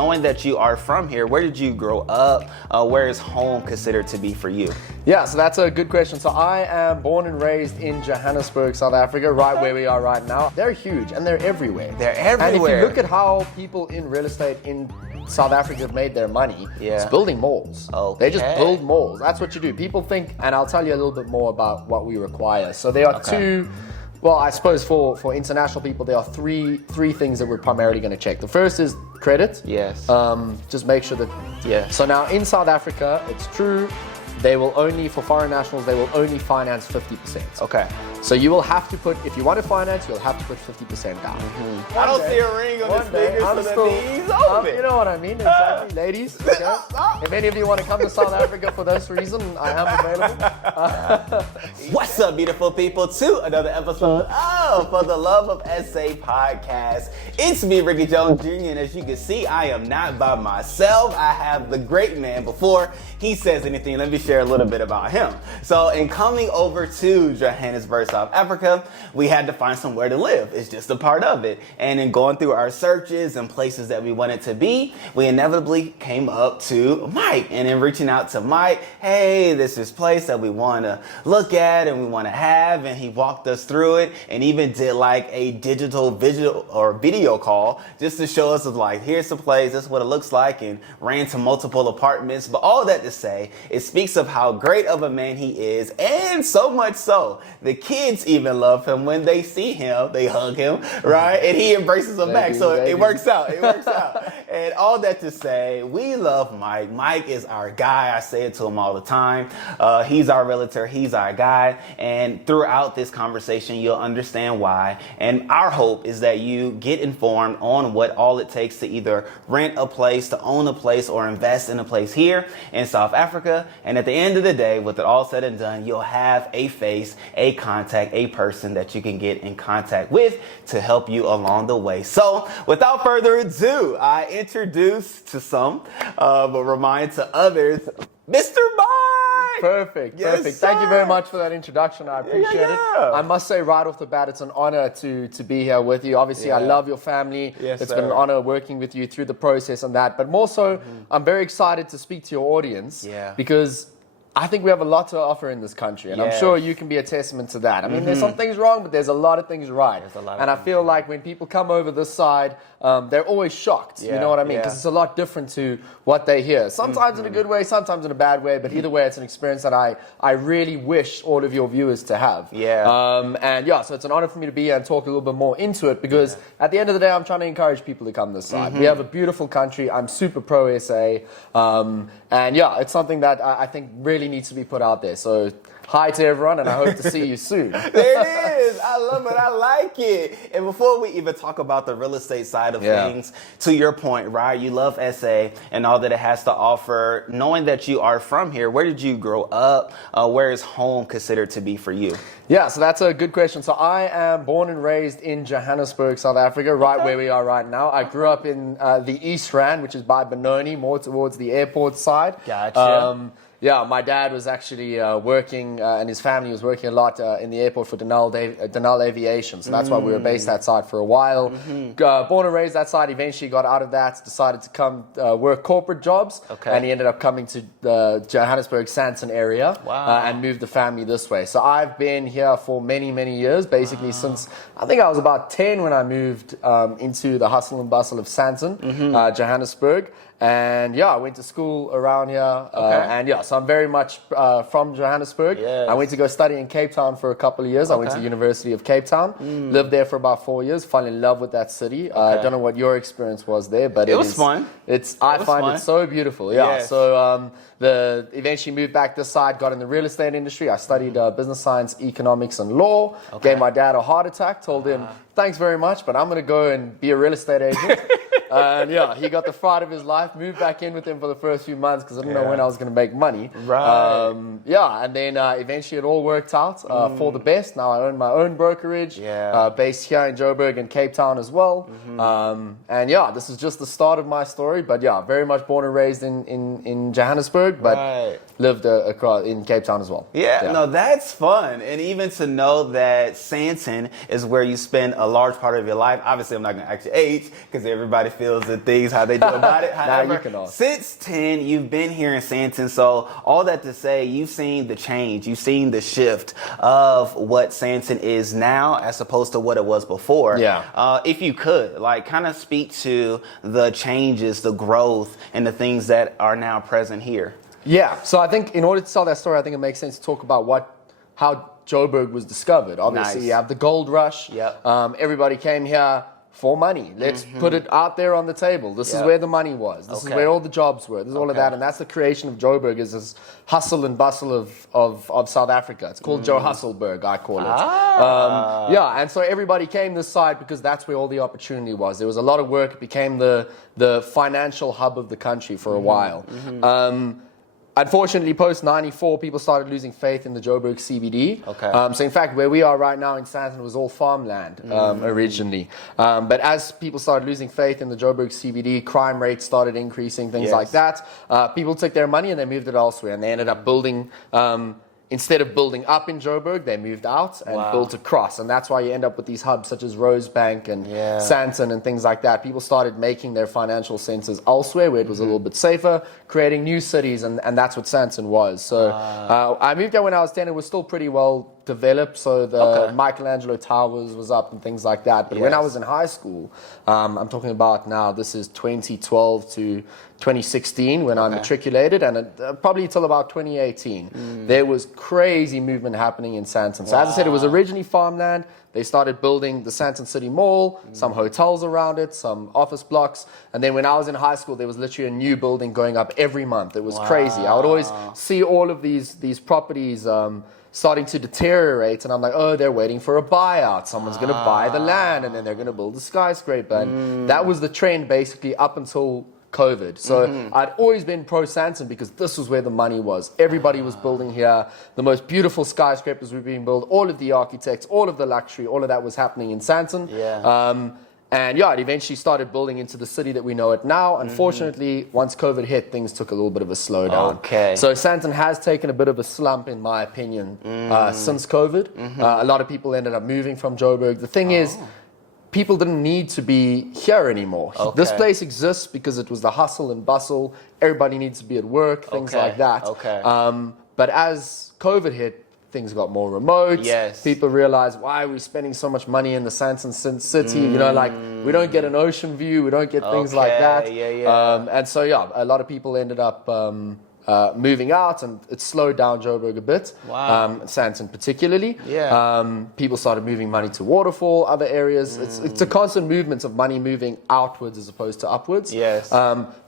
knowing that you are from here, where did you grow up? Where is home considered to be for you? Yeah, so that's a good question. So I am born and raised in Johannesburg, South Africa, right where we are right now. They're huge and they're everywhere. They're everywhere. And if you look at how people in real estate in South Africa have made their money, it's building malls. Okay. They just build malls. That's what you do. People think, and I'll tell you a little bit more about what we require. So there are two, well, I suppose for international people, there are three things that we're primarily going to check. The first is credit. Yes. Just make sure that, So now in South Africa, it's true, they will only, for foreign nationals, they will only finance 50%. Okay. So you will have to put, if you want to finance, you'll have to put 50% down. I don't see a ring on his finger, so the knees open. You know what I mean, exactly, ladies. Okay? If any of you want to come to South Africa for this reason, I am available. What's up, beautiful people, to another episode of For the Love of SA podcast. It's me, Ricky Jones Jr., and as you can see, I am not by myself. I have the great man. Before he says anything, let me share a little bit about him. So in coming over to Johannesburg, South Africa, we had to find somewhere to live. It's just a part of it. And in going through our searches and places that we wanted to be, we inevitably came up to Mike. And in reaching out to Mike, hey, this is place that we want to look at and we want to have. And he walked us through it and even did like a digital video call just to show us of like, here's the place, this is what it looks like, and ran to multiple apartments. But all that to say, it speaks of how great of a man he is. And so much so, the kids even love him. When they see him, they hug him, right? And he embraces them back. So it works out. It works out. And all that to say, we love Mike. Mike is our guy. I say it to him all the time. He's our realtor. He's our guy. And throughout this conversation, you'll understand why. And our hope is that you get informed on what all it takes to either rent a place, to own a place, or invest in a place here in South Africa. And at the end of the day, with it all said and done, you'll have a face, a contact, a person that you can get in contact with to help you along the way. So without further ado, I introduce to some, but remind to others, Mr. Mike. Perfect. Thank you very much for that introduction. I appreciate it. I must say right off the bat, it's an honor to be here with you. Obviously, I love your family. It's been an honor working with you through the process and that. But more so, I'm very excited to speak to your audience because I think we have a lot to offer in this country, and I'm sure you can be a testament to that. I mean, there's some things wrong, but there's a lot of things right. And I feel like when people come over this side, they're always shocked. You know what I mean? Because it's a lot different to what they hear. Sometimes in a good way, sometimes in a bad way, but either way, it's an experience that I really wish all of your viewers to have. So it's an honor for me to be here and talk a little bit more into it, because at the end of the day, I'm trying to encourage people to come this side. We have a beautiful country. I'm super pro SA. It's something that I think really needs to be put out there. So hi to everyone, and I hope to see you soon. There it is. I love it. I like it. And before we even talk about the real estate side of things, to your point, right? You love SA and all that it has to offer. Knowing that you are from here, where did you grow up? Where is home considered to be for you? Yeah, so that's a good question. So I am born and raised in Johannesburg, South Africa, right where we are right now. I grew up in the East Rand, which is by Benoni, more towards the airport side. Gotcha. My dad was actually working, and his family was working a lot in the airport for Denal Aviation. So that's why we were based that side for a while. Born and raised that side, eventually got out of that, decided to come work corporate jobs. And he ended up coming to the Johannesburg, Sandton area and moved the family this way. So I've been here for many, many years, basically since I think I was about 10 when I moved into the hustle and bustle of Sandton, Johannesburg. And I went to school around here. So I'm very much from Johannesburg. I went to go study in Cape Town for a couple of years. I went to the University of Cape Town, lived there for about 4 years, fell in love with that city. I don't know what your experience was there, but it was fun. I find it so beautiful. So eventually moved back this side, got in the real estate industry. I studied business science, economics, and law. Gave my dad a heart attack, told him, thanks very much, but I'm going to go and be a real estate agent. And he got the fright of his life, moved back in with him for the first few months because I didn't know when I was going to make money. And then eventually it all worked out for the best. Now I own my own brokerage, based here in Joburg and Cape Town as well. This is just the start of my story. But very much born and raised in Johannesburg, but lived across in Cape Town as well. No, that's fun. And even to know that Sandton is where you spend a large part of your life. Obviously, I'm not going to ask your age because everybody feels and things, how they do about it. However, you can ask. since 10, you've been here in Santon, so all that to say, you've seen the change, you've seen the shift of what Santon is now as opposed to what it was before. Yeah. If you could, like, kind of speak to the changes, the growth, and the things that are now present here. Yeah, so I think in order to tell that story, I think it makes sense to talk about how Joburg was discovered. Obviously, you have the gold rush. Yep. Everybody came here for money. Let's put it out there on the table. This is where the money was. This is where all the jobs were. This is all of that, and that's the creation of Joburg, is this hustle and bustle of South Africa. It's called Johannesburg, I call it. Yeah, and so everybody came this side because that's where all the opportunity was. There was a lot of work. It became the financial hub of the country for a while. Unfortunately, post-94, people started losing faith in the Joburg CBD. So in fact, where we are right now in Santon was all farmland originally. But as people started losing faith in the Joburg CBD, crime rates started increasing, things like that. People took their money and they moved it elsewhere, and they ended up building... instead of building up in Joburg, they moved out and built across. And that's why you end up with these hubs such as Rosebank and Santon and things like that. People started making their financial centers elsewhere where it was a little bit safer, creating new cities, and that's what Santon was. So I moved there when I was 10. It was still pretty well developed, so the Michelangelo Towers was up and things like that. But when I was in high school, I'm talking about now, this is 2012 to 2016 when I matriculated, and probably till about 2018, there was crazy movement happening in Santon. So as I said, it was originally farmland. They started building the Santon City Mall, some hotels around it, some office blocks. And then when I was in high school, there was literally a new building going up every month. It was crazy. I would always see all of these properties starting to deteriorate, and I'm like, oh, they're waiting for a buyout. Someone's going to buy the land, and then they're going to build a skyscraper. And that was the trend basically up until COVID. So I'd always been pro Santon because this was where the money was. Everybody was building here. The most beautiful skyscrapers were being built. All of the architects, all of the luxury, all of that was happening in Santon. And yeah, it eventually started building into the city that we know it now. Unfortunately, once COVID hit, things took a little bit of a slowdown. So Santon has taken a bit of a slump, in my opinion, since COVID. A lot of people ended up moving from Joburg. The thing is, people didn't need to be here anymore. This place exists because it was the hustle and bustle. Everybody needs to be at work, things like that. But as COVID hit, things got more remote. People realized, why are we spending so much money in the Santon City? You know, like, we don't get an ocean view, we don't get things like that. And so, yeah, a lot of people ended up moving out, and it slowed down Joburg a bit. Santon particularly. People started moving money to Waterfall, other areas. It's a constant movement of money moving outwards as opposed to upwards.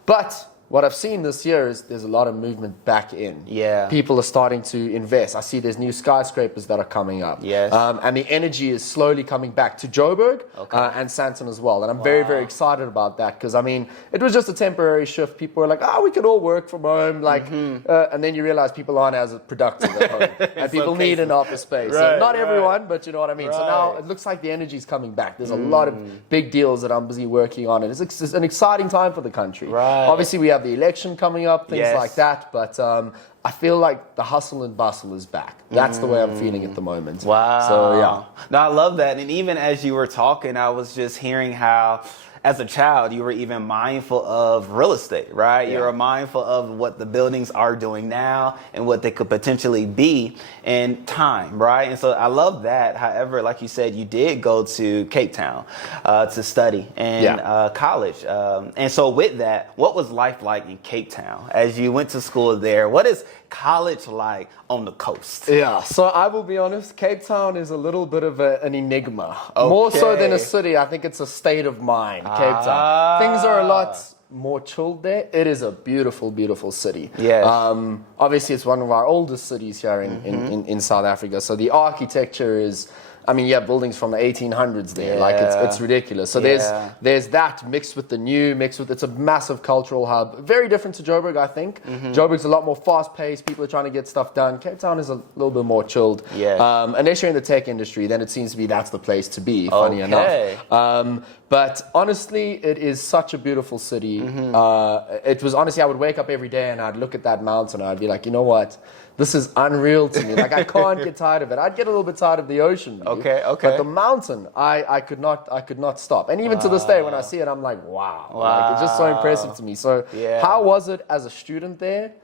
But what I've seen this year is there's a lot of movement back in. People are starting to invest. I see there's new skyscrapers that are coming up. And the energy is slowly coming back to Joburg and Santon as well. And I'm very, very excited about that because, I mean, it was just a temporary shift. People were like, oh, we can all work from home. Like, and then you realize people aren't as productive at home. And people need an office space. So not everyone, but you know what I mean. So now it looks like the energy is coming back. There's a lot of big deals that I'm busy working on. And it's an exciting time for the country. Obviously, we have the election coming up, things like that, but I feel like the hustle and bustle is back. That's the way I'm feeling at the moment. So yeah. No, I love that. And even as you were talking, I was just hearing how, as a child, you were even mindful of real estate, right? You were mindful of what the buildings are doing now and what they could potentially be in time, right? And so I love that. However, like you said, you did go to Cape Town to study in college. And so with that, what was life like in Cape Town as you went to school there? What is college like on the coast? So I will be honest, Cape Town is a little bit of an enigma. More so than a city, I think it's a state of mind, Cape Town. Things are a lot more chilled there. It is a beautiful, beautiful city. Obviously, it's one of our oldest cities here in South Africa. So the architecture is, I mean, you have buildings from the 1800s there. Like, it's ridiculous. So there's that mixed with the new, it's a massive cultural hub. Very different to Joburg, I think. Joburg's a lot more fast-paced. People are trying to get stuff done. Cape Town is a little bit more chilled. Unless you're in the tech industry, then it seems to be that's the place to be, funny enough. But honestly, it is such a beautiful city. It was, honestly, I would wake up every day and I'd look at that mountain and I'd be like, you know what? This is unreal to me. Like, I can't get tired of it. I'd get a little bit tired of the ocean view. Okay. But the mountain, I could not stop. And even to this day, when I see it, I'm like, wow. Like, it's just so impressive to me. So how was it as a student there?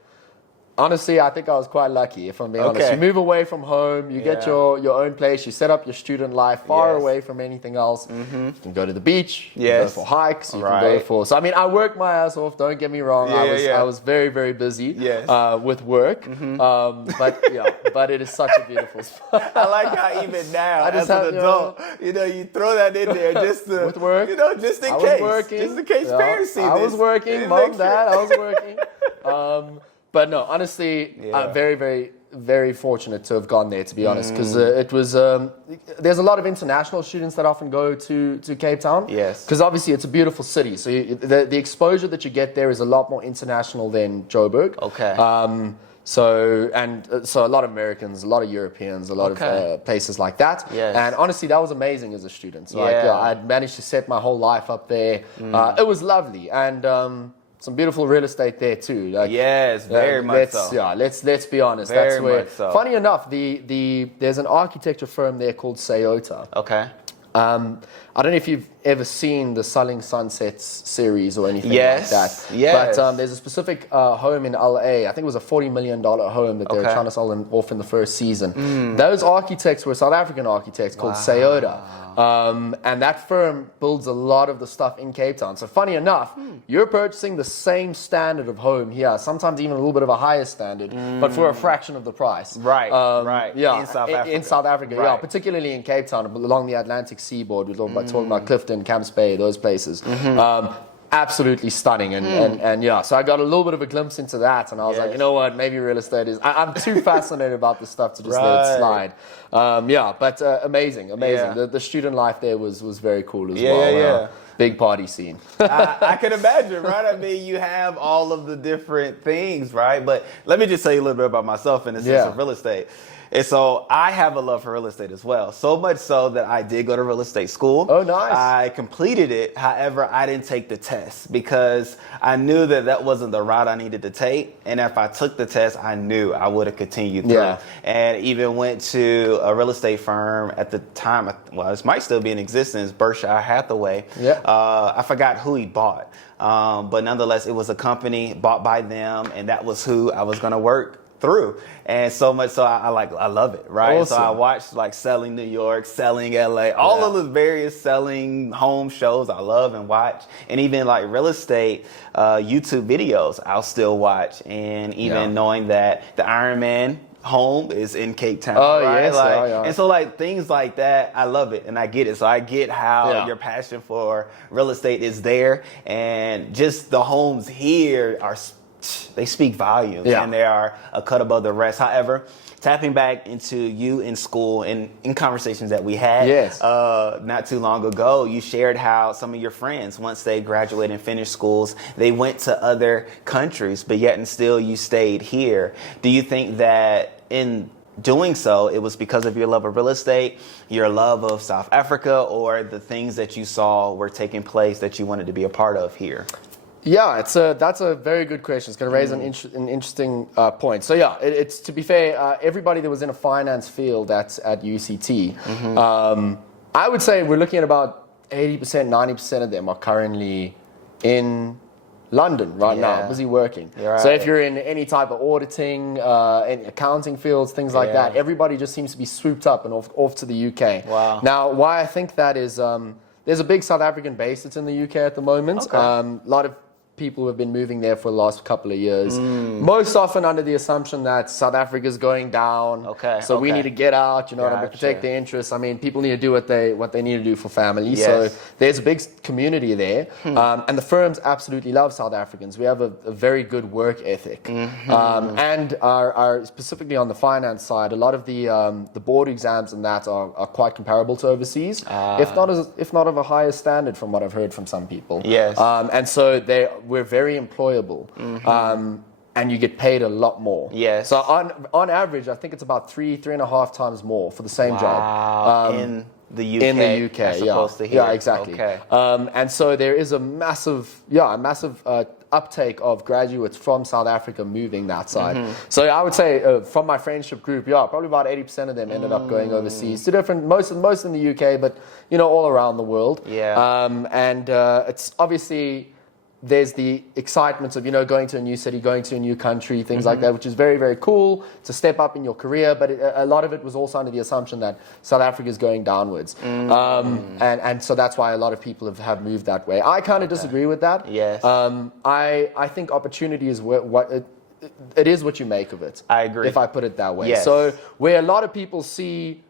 Honestly, I think I was quite lucky, if I'm being honest. You move away from home, you get your own place, you set up your student life far away from anything else. You can go to the beach, you can go for hikes, you can go for... So, I mean, I worked my ass off, don't get me wrong. I was very, very busy with work. But it is such a beautiful spot. I like how even now, as an adult, you throw that in there just to... With work. Just in case. Just in case parents see this. I was working, mom, dad, I was working. But no, honestly, I'm very, very, very fortunate to have gone there, to be honest, because it was. There's a lot of international students that often go to Cape Town. Yes. Because obviously it's a beautiful city, so the exposure that you get there is a lot more international than Joburg. Okay. So a lot of Americans, a lot of Europeans, a lot of places like that. Yes. And honestly, that was amazing as a student. So I'd managed to set my whole life up there. It was lovely, and some beautiful real estate there too. Like, yes, very much so. Yeah, let's be honest. Very that's where. much so. Funny enough, there's an architecture firm there called Sayota. Okay. I don't know if you've ever seen the Selling Sunsets series or anything like that. Yes. But there's a specific home in LA. I think it was a $40 million home that they were trying to sell off in the first season. Those architects were South African architects called Sayota. And that firm builds a lot of the stuff in Cape Town. So funny enough, you're purchasing the same standard of home here, sometimes even a little bit of a higher standard, but for a fraction of the price. Right. Yeah, in South Africa. In South Africa, yeah, particularly in Cape Town, along the Atlantic seaboard. We're talking about Clifton, Camps Bay, those places. Absolutely stunning, and yeah, so I got a little bit of a glimpse into that, and I was like, you know what, maybe real estate is... I'm too fascinated about this stuff to just let it slide. But amazing. Yeah. The student life there was very cool as well. Big party scene. I can imagine, right? I mean, you have all of the different things, right? But let me just tell you a little bit about myself in the sense of real estate. And so I have a love for real estate as well. So much so that I did go to real estate school. Oh, nice. I completed it. However, I didn't take the test because I knew that wasn't the route I needed to take. And if I took the test, I knew I would have continued through. Yeah. And even went to a real estate firm at the time. Well, this might still be in existence, Berkshire Hathaway. Yeah. I forgot who he bought. But nonetheless, it was a company bought by them. And that was who I was going to work through. And so much so I love it, right? Awesome. So I watched like Selling New York, Selling LA, all of the various selling home shows I love and watch. And even like real estate YouTube videos I'll still watch. And even knowing that the Iron Man home is in Cape Town. Oh, right? yes. And so like things like that, I love it and I get it. So I get how your passion for real estate is there, and just the homes here they speak volumes and they are a cut above the rest. However, tapping back into you in school and in conversations that we had not too long ago, you shared how some of your friends, once they graduated and finished schools, they went to other countries, but yet and still you stayed here. Do you think that in doing so, it was because of your love of real estate, your love of South Africa, or the things that you saw were taking place that you wanted to be a part of here? Yeah, that's a very good question. It's going to raise an interesting point. So yeah, it's to be fair, everybody that was in a finance field at UCT, I would say we're looking at about 80%, 90% of them are currently in London right now, busy working. Right. So if you're in any type of auditing, in accounting fields, things like that, everybody just seems to be swooped up and off to the UK. Wow. Now, why I think that is, there's a big South African base that's in the UK at the moment. A lot of people who have been moving there for the last couple of years, most often under the assumption that South Africa is going down, so we need to get out, what I mean, protect their interests. I mean, people need to do what they need to do for family. So there's a big community there, and the firms absolutely love South Africans. We have a very good work ethic, and are specifically on the finance side, a lot of the board exams and that are quite comparable to overseas, if not of a higher standard from what I've heard from some people. And so we're very employable, and you get paid a lot more. So on average, I think it's about 3.5 times more for the same job. In the UK. In the UK, as opposed to here. Yeah, exactly. And so there is a massive uptake of graduates from South Africa moving that side. So I would say from my friendship group, probably about 80% of them ended up going overseas to different, most in the UK, but all around the world. It's obviously, there's the excitement of, going to a new city, going to a new country, things like that, which is very, very cool to step up in your career. But a lot of it was also under the assumption that South Africa is going downwards. And so that's why a lot of people have moved that way. I kind of disagree with that. Yes. I think opportunity is it is what you make of it. I agree. If I put it that way. Yes. So where a lot of people see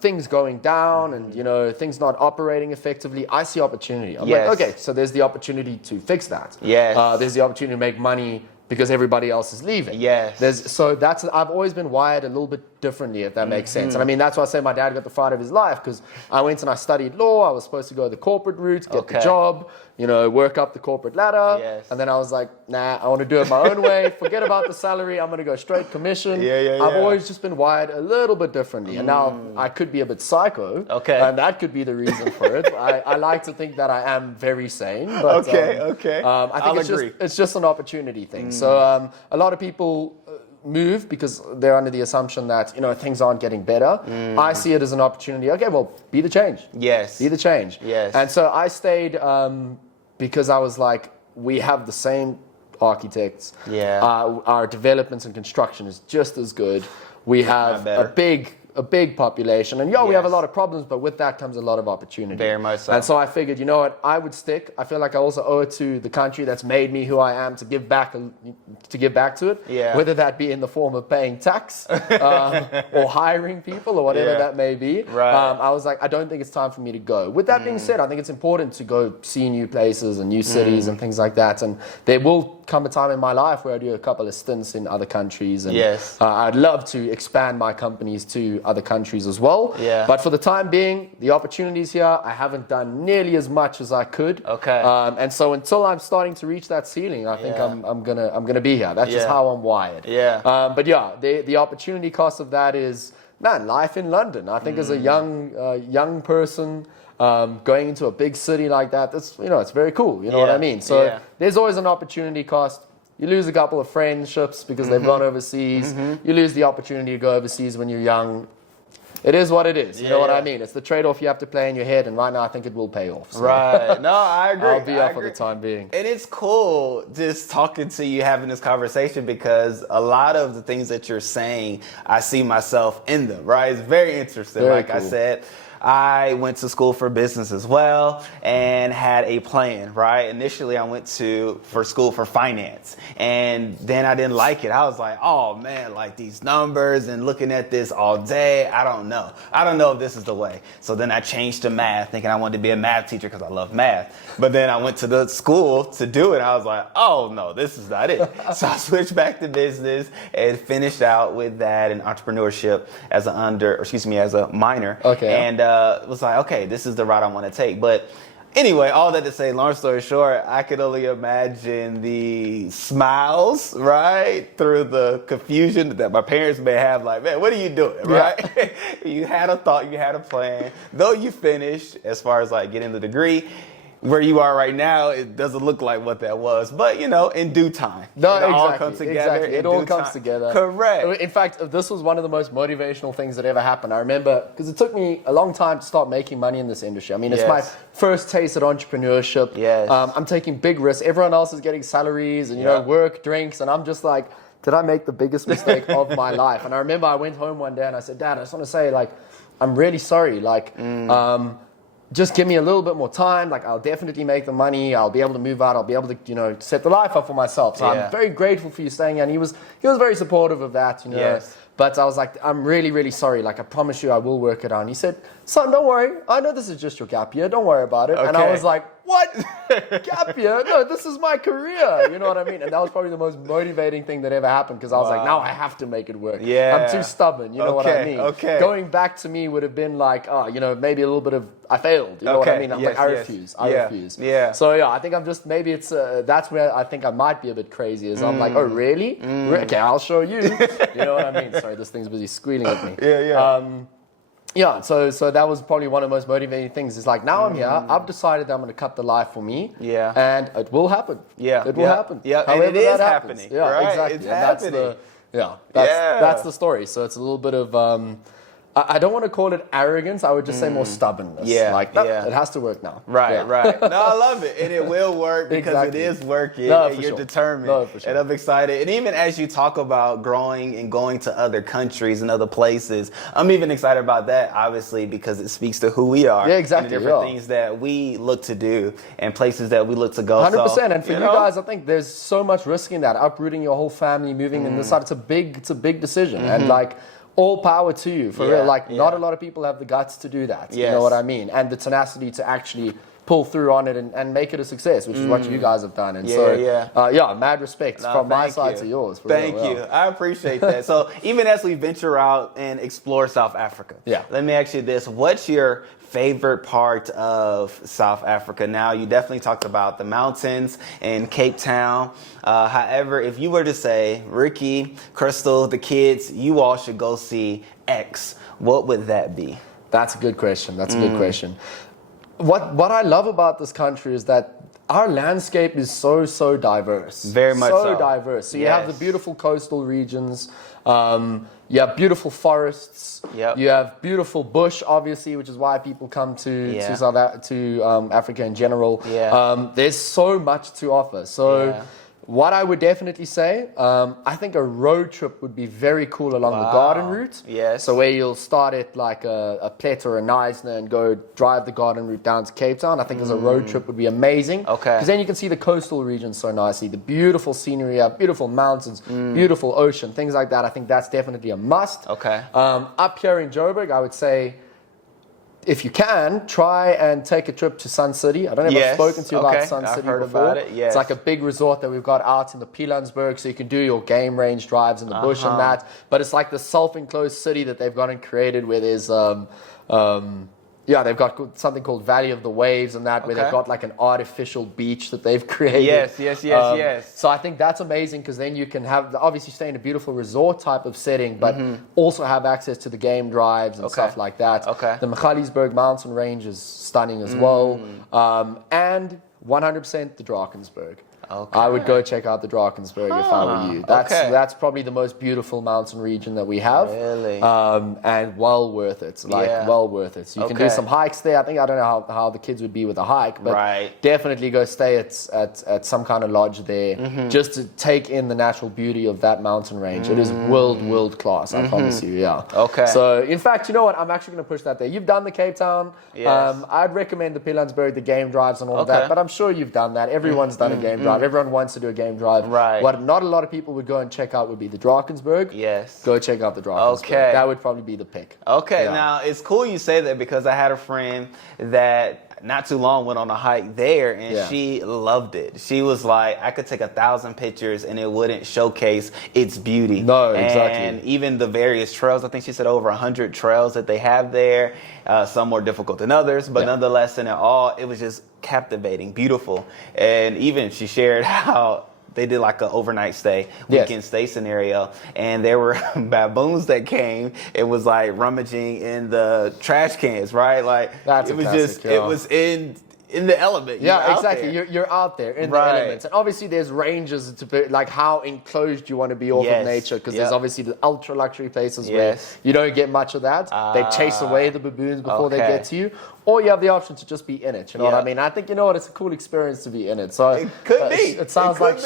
things going down and things not operating effectively, I see opportunity. I'm like, okay, so there's the opportunity to fix that. Yes. There's the opportunity to make money because everybody else is leaving. Yes. I've always been wired a little bit differently, if that makes sense. And I mean, that's why I say my dad got the fight of his life, because I went and I studied law. I was supposed to go the corporate route, get the job, work up the corporate ladder. Yes. And then I was like, nah, I want to do it my own way. Forget about the salary. I'm going to go straight commission. I've always just been wired a little bit differently. And now I could be a bit psycho. Okay. And that could be the reason for it. I like to think that I am very sane. But, I think it's just an opportunity thing. So a lot of people move because they're under the assumption that things aren't getting better. I see it as an opportunity. Okay, well, be the change. Yes. Be the change. Yes. And so I stayed because I was like, we have the same architects. Our developments and construction is just as good. We have a big population, and we have a lot of problems, but with that comes a lot of opportunity. Very much so. And so I figured, you know what, I would stick. I feel like I also owe it to the country that's made me who I am to give back to it. Yeah. Whether that be in the form of paying tax or hiring people or whatever that may be. Right. I was like, I don't think it's time for me to go. With that being said, I think it's important to go see new places and new cities and things like that. And there will come a time in my life where I do a couple of stints in other countries. And I'd love to expand my companies to other countries as well. But for the time being, the opportunities here, I haven't done nearly as much as I could. And so until I'm starting to reach that ceiling, I think I'm gonna be here. That's just how I'm wired. But the opportunity cost of that is, man, life in London. I think as a young person, going into a big city like that, that's it's very cool. You know what I mean? So there's always an opportunity cost. You lose a couple of friendships because they've gone overseas. You lose the opportunity to go overseas when you're young. It is what it is. You know what I mean? It's the trade-off you have to play in your head, and right now I think it will pay off. So. Right. No, I agree. I'll be up for the time being. And it's cool just talking to you, having this conversation, because a lot of the things that you're saying, I see myself in them, right? It's very interesting. Very like cool. I said, I went to school for business as well and had a plan, right? Initially, I went for school for finance, and then I didn't like it. I was like, oh man, like these numbers and looking at this all day, I don't know. I don't know if this is the way. So then I changed to math, thinking I wanted to be a math teacher because I love math. But then I went to the school to do it. I was like, oh no, this is not it. So I switched back to business and finished out with that and entrepreneurship as a minor. Okay. And was like, okay, this is the route I want to take. But anyway, all that to say, long story short, I could only imagine the smiles, right, through the confusion that my parents may have, like, man, what are you doing, right? You had a thought, you had a plan. Though you finished, as far as like getting the degree, where you are right now, it doesn't look like what that was. But, in due time. No, it all comes together. Exactly. It all comes together. Correct. In fact, this was one of the most motivational things that ever happened. I remember, because it took me a long time to start making money in this industry. I mean, it's my first taste at entrepreneurship. Yes. I'm taking big risks. Everyone else is getting salaries and, work, drinks. And I'm just like, did I make the biggest mistake of my life? And I remember I went home one day and I said, Dad, I just want to say, like, I'm really sorry. Like, just give me a little bit more time. Like, I'll definitely make the money. I'll be able to move out. I'll be able to, set the life up for myself. So I'm very grateful for you staying here. And he was very supportive of that, Yes. But I was like, I'm really, really sorry. Like, I promise you I will work it out. And he said, son, don't worry. I know this is just your gap year. Don't worry about it. Okay. And I was like, what? Gap year? No, this is my career. You know what I mean? And that was probably the most motivating thing that ever happened, because I was like, now I have to make it work. Yeah. I'm too stubborn. You know what I mean? Okay. Going back to me would have been like, maybe a little bit of, I failed. You know what I mean? I'm like, I refuse. I refuse. Yeah. So, I think I'm just, maybe it's, that's where I think I might be a bit crazy, is I'm like, oh, really? Okay, I'll show you. You know what I mean? Sorry, this thing's busy squealing at me. Yeah, so that was probably one of the most motivating things. Is like, now I'm here. I've decided that I'm going to cut the life for me. Yeah. And it will happen. Yeah. It will happen. Yeah. However And it is that happens. happening. Yeah, right? exactly. It's and happening. That's the story. So it's a little bit of I don't want to call it arrogance. I would just say more stubbornness. Yeah, like it has to work now. Right, yeah. right. No, I love it, and it will work because Exactly. it is working. No, and for you're sure. determined, No, for sure. and I'm excited. And even as you talk about growing and going to other countries and other places, I'm even excited about that. Obviously, because it speaks to who we are. Yeah, exactly. And the different things that we look to do and places that we look to go. 100%. So, and for you guys, I think there's so much risk in that. Uprooting your whole family, moving in this side. It's a big decision, and like. All power to you, for real. Like, not a lot of people have the guts to do that. Yes. You know what I mean? And the tenacity to actually pull through on it and make it a success, which is what you guys have done. And mad respect from my side to yours. Thank you. I appreciate that. So even as we venture out and explore South Africa, let me ask you this. What's your favorite part of South Africa? Now, you definitely talked about the mountains and Cape Town. However, if you were to say, Ricky, Crystal, the kids, you all should go see X, what would that be? That's a good question. What I love about this country is that our landscape is so diverse. Very much so. Diverse. So you have the beautiful coastal regions. You have beautiful forests. Yep. You have beautiful bush, obviously, which is why people come to Africa in general. There's so much to offer. So what I would definitely say, I think a road trip would be very cool along the garden route. Yes. So where you'll start at like a Plet or a Knysna and go drive the garden route down to Cape Town. I think as a road trip would be amazing. Okay. Because then you can see the coastal regions so nicely. The beautiful scenery, beautiful mountains, beautiful ocean, things like that. I think that's definitely a must. Okay. Up here in Joburg, I would say, if you can, try and take a trip to Sun City. I don't know if I've spoken to you about Sun City heard before. About it. Yes. It's like a big resort that we've got out in the Pilanesberg, so you can do your game range drives in the bush and that. But it's like the self-enclosed city that they've got and created where there's they've got something called Valley of the Waves and that, where they've got like an artificial beach that they've created. Yes. So I think that's amazing because then you can obviously stay in a beautiful resort type of setting, but also have access to the game drives and stuff like that. Okay. The Magaliesberg mountain range is stunning as well. And 100% the Drakensberg. Okay. I would go check out the Drakensberg if I were you. That's probably the most beautiful mountain region that we have. Really? And well worth it. Well worth it. So you can do some hikes there. I don't know how the kids would be with a hike, but definitely go stay at some kind of lodge there just to take in the natural beauty of that mountain range. It is world class, I promise you. Yeah. Okay. So in fact, you know what? I'm actually going to push that there. You've done the Cape Town. Yes. I'd recommend the Pilanesberg, the game drives and all of that, but I'm sure you've done that. Everyone's done a game drive. Everyone wants to do a game drive. Right. What not a lot of people would go and check out would be the Drakensberg. Yes. Go check out the Drakensberg. Okay. That would probably be the pick. Okay. Now, it's cool you say that because I had a friend that not too long went on a hike there and she loved it. She was like, I could take 1,000 pictures and it wouldn't showcase its beauty. No, exactly. And even the various trails, I think she said over 100 trails that they have there. Some more difficult than others, but nonetheless, in it all, it was just captivating, beautiful. And even she shared how they did like an overnight stay, weekend stay scenario, and there were baboons that came and was like rummaging in the trash cans, right? Like that's it was classic, it was in the element. Yeah, exactly. You're out there in the elements. And obviously there's ranges to be, like how enclosed you want to be off of nature, because there's obviously the ultra luxury places where you don't get much of that. They chase away the baboons before they get to you. Or you have the option to just be in it. You know what I mean? I think, you know what, it's a cool experience to be in it. So it could be. It sounds like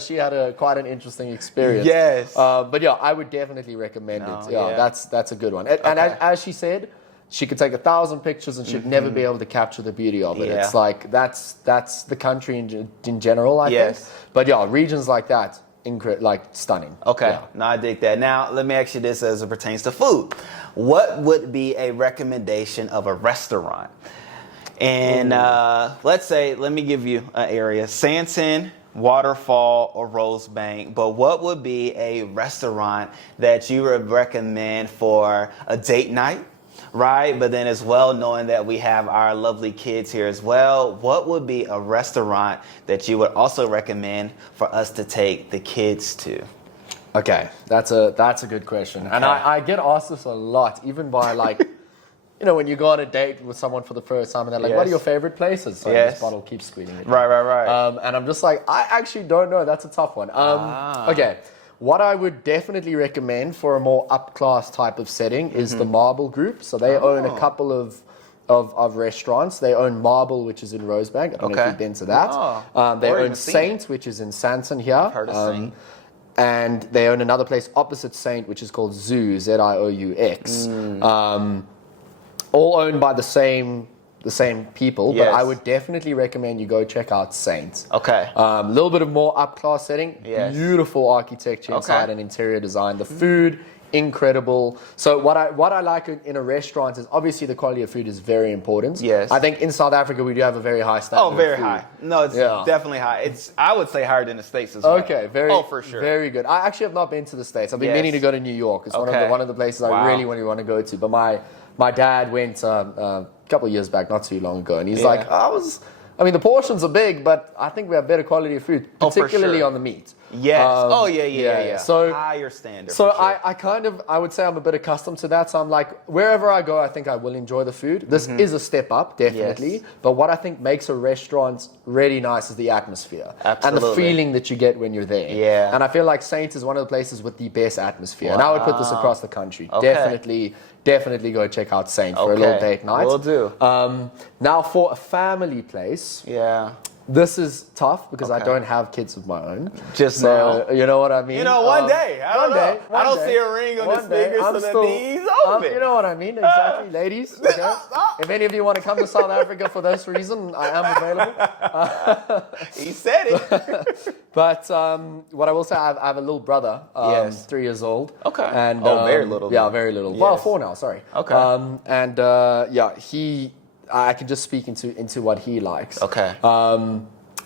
she had quite an interesting experience. Yes. But yeah, I would definitely recommend it. That's a good one. And as she said, she could take 1,000 pictures and she'd never be able to capture the beauty of it. It's like that's the country in general, I think. But yeah, regions like that, stunning. Okay, no, I dig that. Now, let me ask you this as it pertains to food. What would be a recommendation of a restaurant? And let me give you an area: Sandton, Waterfall, or Rosebank. But what would be a restaurant that you would recommend for a date night? Right, but then as well, knowing that we have our lovely kids here as well, what would be a restaurant that you would also recommend for us to take the kids to? Okay, that's a good question. And I get asked this a lot, even by you know, when you go on a date with someone for the first time and they're like, what are your favorite places? So this bottle keeps squeezing it. Right. And I'm just like, I actually don't know. That's a tough one. Okay. What I would definitely recommend for a more up-class type of setting is the Marble Group. So they own a couple of restaurants. They own Marble, which is in Rosebank. I don't know if you've been to that. They own Saint, which is in Santon here. I've heard of Saint. And they own another place opposite Saint, which is called Zoo, Z-I-O-U-X. All owned by the same people, but I would definitely recommend you go check out Saint. Okay. A little bit of more up-class setting. Beautiful architecture inside and interior design. The food, incredible. So what I like in a restaurant is obviously the quality of food is very important. Yes. I think in South Africa we do have a very high standard. Oh, very high. No, it's definitely high. It's, I would say, higher than the States as well. Okay, for sure. Very good. I actually have not been to the States. I've been meaning to go to New York. It's one of the places I really want to go to. But my dad went a couple of years back, not too long ago, and he's like, I mean, the portions are big, but I think we have better quality of food, particularly on the meat. Yes. So higher standard. So I would say I'm a bit accustomed to that. So I'm like, wherever I go, I think I will enjoy the food. This is a step up, definitely. Yes. But what I think makes a restaurant really nice is the atmosphere. Absolutely. And the feeling that you get when you're there. Yeah. And I feel like Saint is one of the places with the best atmosphere. And I would put this across the country. Okay. Definitely go check out Saint for a little date night. Will do. Now for a family place. Yeah. This is tough because I don't have kids of my own. Now. You know what I mean? You know, one day. I don't see a ring on his finger, so the knee's open. You know what I mean? Exactly, ladies. Okay? If any of you want to come to South Africa for this reason, I am available. He said it. But what I will say, I have a little brother, 3 years old. Okay. And, very little. Yeah, very little. Yes. Well, 4 now, sorry. Okay. I can just speak into what he likes. Okay.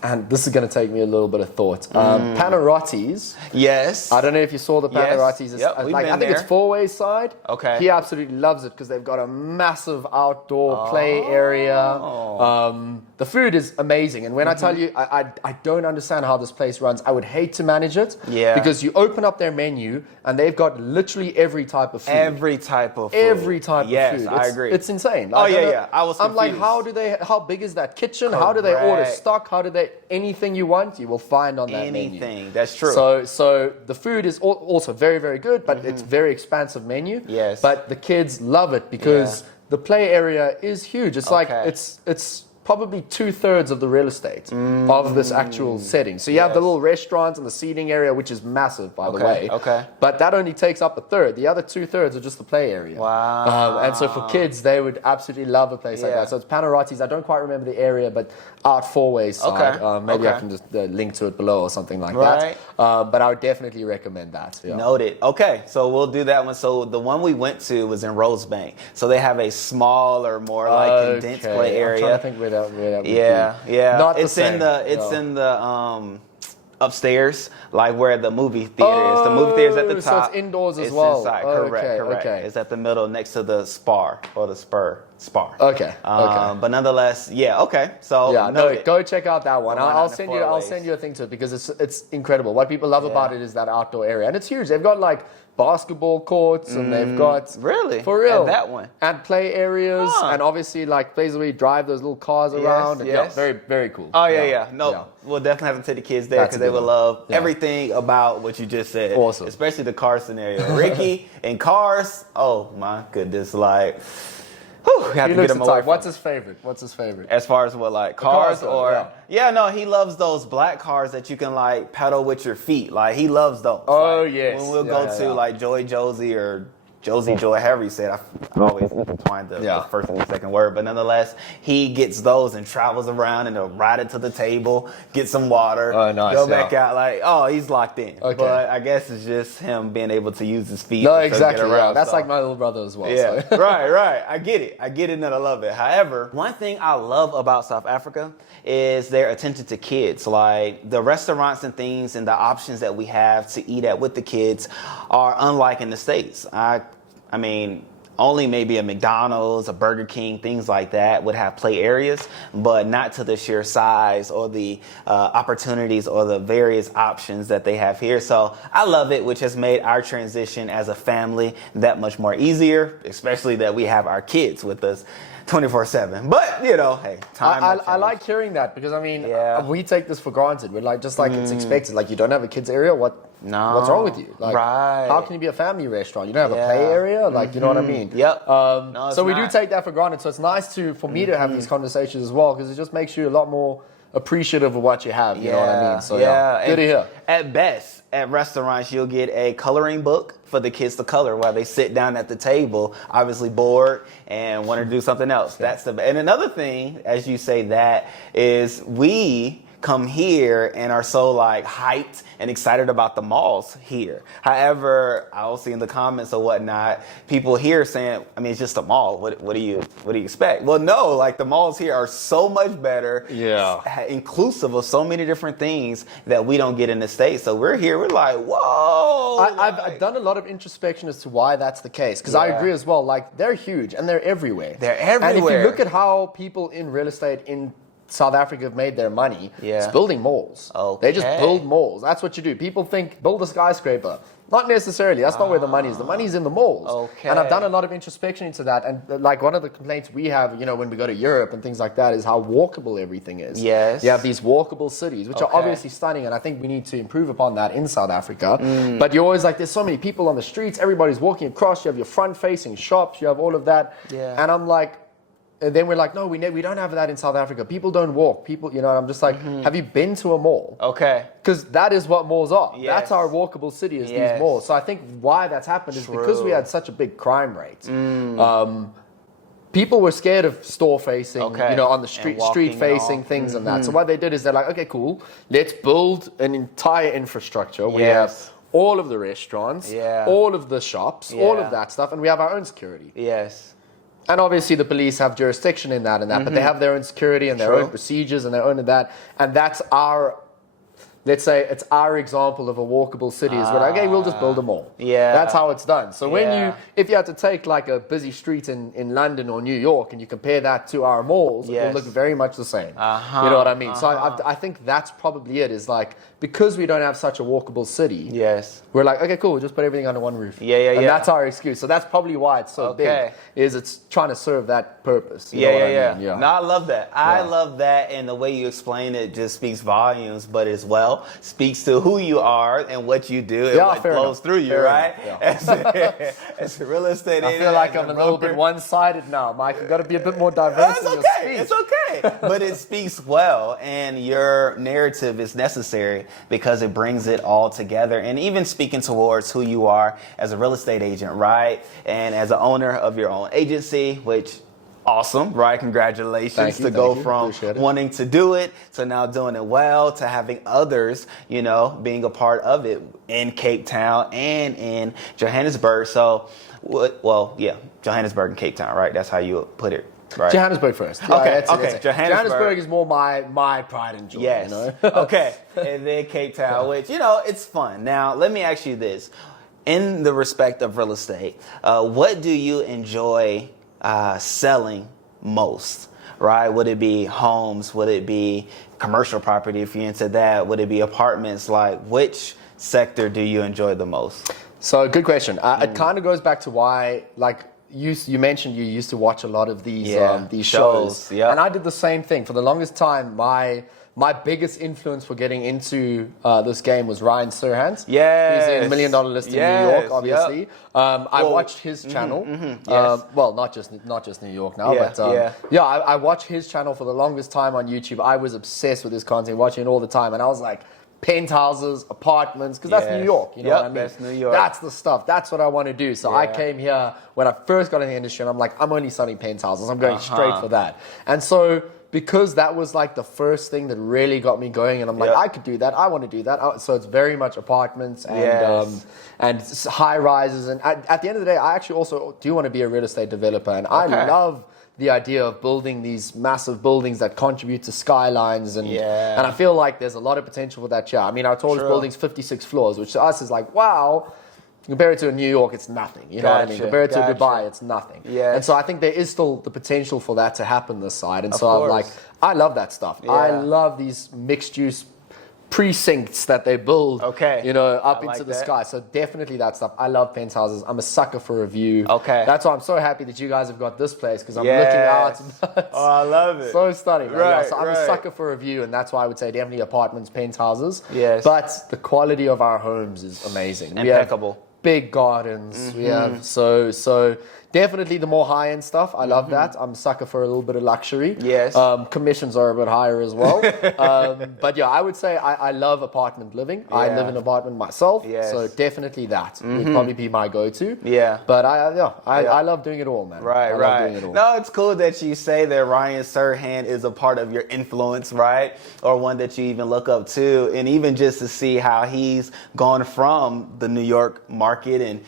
And this is going to take me a little bit of thought. Panarottis. Yes. I don't know if you saw the Panarottis. Yes. I think it's Four-Way side. Okay. He absolutely loves it because they've got a massive outdoor play area. The food is amazing. And when I tell you, I don't understand how this place runs. I would hate to manage it. Yeah. Because you open up their menu and they've got literally every type of food. Every type of food. Yes, I agree. It's insane. I was confused. I'm like, how big is that kitchen? Correct. How do they order stock? How do they, anything you want, you will find on that menu. Anything, that's true. So the food is also very, very good, but it's very expansive menu. Yes. But the kids love it because the play area is huge. It's like, it's probably 2/3 of the real estate of this actual setting. So you have the little restaurants and the seating area, which is massive, by the way. Okay. But that only takes up 1/3. The other 2/3 are just the play area. Wow. And so for kids, they would absolutely love a place like that. So it's Panarottis. I don't quite remember the area, but out Four-Way side. Maybe I can just link to it below or something like that. But I would definitely recommend that. Yeah. Noted. Okay, so we'll do that one. So the one we went to was in Rosebank. So they have a smaller, more like condensed play area. I'm trying to think where that would be. Not it's in the upstairs, like where the movie theater is. The movie theater is at the top. So it's indoors as well. Inside. Correct. It's at the middle next to the Spar or the Spar. Okay. But nonetheless, So go check out that one. I'll send you a thing to it because it's incredible. What people love about it is that outdoor area, and it's huge. They've got like basketball courts and they've got for real and that one and play areas and obviously like places where you drive those little cars around. And very, very cool. We'll definitely have to take the kids there because they will love everything about what you just said. Awesome. Especially the car scenario. Ricky and cars. Oh my goodness! Like. Have to get him away. What's his favorite? As far as what, like cars or? No, he loves those black cars that you can like pedal with your feet. Like he loves those. Oh like, yes. When we'll go to like Joey Josie or Josie Joy, however you say it. I always intertwine the first and the second word. But nonetheless, he gets those and travels around and he'll ride it to the table, get some water, go back out. Like, he's locked in. Okay. But I guess it's just him being able to use his feet. No, exactly. Get around, That's like my little brother as well. Yeah, so. right. I get it and I love it. However, one thing I love about South Africa is their attention to kids. Like the restaurants and things and the options that we have to eat at with the kids are unlike in the States. I mean, only maybe a McDonald's, a Burger King, things like that would have play areas, but not to the sheer size or the opportunities or the various options that they have here. So I love it, which has made our transition as a family that much more easier, especially that we have our kids with us 24/7. But, you know, hey, time. I like hearing that because, I mean, we take this for granted. We're like, just like it's expected. Like, you don't have a kids area? No. What's wrong with you? Like, how can you be a family restaurant? You don't have a play area? Like, you know what I mean? Yep. So we do take that for granted. So it's nice for me to have these conversations as well, because it just makes you a lot more appreciative of what you have. You know what I mean? So good to hear. At best, at restaurants, you'll get a coloring book for the kids to color while they sit down at the table, obviously bored and want to do something else. And another thing, as you say, that is we come here and are so like hyped and excited about the malls here. However, I'll see in the comments or whatnot, people here saying, I mean, it's just a mall. What do you expect? Well, no, like the malls here are so much better. Yeah. Inclusive of so many different things that we don't get in the States. So we're here, we're like, whoa. I've done a lot of introspection as to why that's the case. Because I agree as well. Like, they're huge and they're everywhere. And if you look at how people in real estate in South Africa have made their money, it's building malls. They just build malls. That's what you do. People think build a skyscraper. Not necessarily. That's not where the money is. The money's in the malls. And I've done a lot of introspection into that. And like one of the complaints we have, you know, when we go to Europe and things like that is how walkable everything is. Yes. You have these walkable cities, which are obviously stunning. And I think we need to improve upon that in South Africa. But you're always like, there's so many people on the streets. Everybody's walking across. You have your front-facing shops. You have all of that. And I'm like, and then we're like, no, we don't have that in South Africa. People don't walk. People, you know, I'm just like, have you been to a mall? Because that is what malls are. That's our walkable city is these malls. So I think why that's happened is because we had such a big crime rate. People were scared of store facing, you know, on the street facing things and that. So what they did is they're like, okay, cool. Let's build an entire infrastructure. We have all of the restaurants, all of the shops, all of that stuff. And we have our own security. And obviously the police have jurisdiction in that but they have their own security and their own procedures and their own of that. And that's let's say it's our example of a walkable city is we're like, okay, we'll just build a mall. That's how it's done. So if you had to take like a busy street in London or New York and you compare that to our malls, it will look very much the same. You know what I mean? So I think that's probably it, is like, because we don't have such a walkable city, we're like, okay, cool, we'll just put everything under one roof. And that's our excuse. So that's probably why it's so big, is it's trying to serve that purpose. You know what I mean? No, I love that. I love that, and the way you explain it just speaks volumes, but as well speaks to who you are and what you do and what flows through you, right? As a real estate agent. I feel like I'm a little bit one-sided now, Mike. You've got to be a bit more diverse in your speech. It's okay. But it speaks well, and your narrative is necessary because it brings it all together. And even speaking towards who you are as a real estate agent, right? And as an owner of your own agency, which awesome, right? Congratulations to go from wanting to do it to now doing it well to having others, you know, being a part of it in Cape Town and in Johannesburg. So, Johannesburg and Cape Town, right? That's how you put it. Right. Johannesburg first. Johannesburg is more my pride and joy. You know? And then Cape Town, which, you know, it's fun. Now, let me ask you this. In the respect of real estate, what do you enjoy selling most, right? Would it be homes? Would it be commercial property if you're into that? Would it be apartments? Like, which sector do you enjoy the most? So, good question. It kind of goes back to why, like, you mentioned you used to watch a lot of these shows. And I did the same thing. For the longest time, my biggest influence for getting into this game was Ryan Serhant. He's in $1 Million List in New York, obviously. I watched his channel. Well, not just New York now, but I watched his channel for the longest time on YouTube. I was obsessed with his content, watching it all the time, and I was like, penthouses, apartments, because that's New York, you know what I mean? That's New York. That's the stuff. That's what I want to do. So I came here when I first got in the industry, and I'm like, I'm only selling penthouses. I'm going straight for that. And so, because that was like the first thing that really got me going, and I'm like, I could do that. I want to do that. So it's very much apartments and high rises. And at the end of the day, I actually also do want to be a real estate developer, and I love the idea of building these massive buildings that contribute to skylines, and I feel like there's a lot of potential for that here. I mean, our tallest building's 56 floors, which to us is like, wow. Compare it to New York, it's nothing. You know what I mean? Compare it to Dubai, it's nothing. Yes. And so I think there is still the potential for that to happen this side. And Of so I'm course. like, I love that stuff. Yeah. I love these mixed use precincts that they build, you know, up into the sky. So definitely that stuff. I love penthouses. I'm a sucker for a view. Okay. That's why I'm so happy that you guys have got this place, because I'm looking out. Oh, I love it. So stunning. Man. Right, So I'm a sucker for a view, and that's why I would say definitely apartments, penthouses. Yes. But the quality of our homes is amazing. Impeccable. We have big gardens. We have so definitely the more high-end stuff. I love that. I'm a sucker for a little bit of luxury. Yes. Commissions are a bit higher as well. But yeah, I would say I love apartment living. I live in an apartment myself. Yes. So definitely that would probably be my go-to. Yeah. But I love doing it all, man. Right, I love right. doing it all. No, it's cool that you say that Ryan Serhant is a part of your influence, right? Or one that you even look up to. And even just to see how he's gone from the New York market and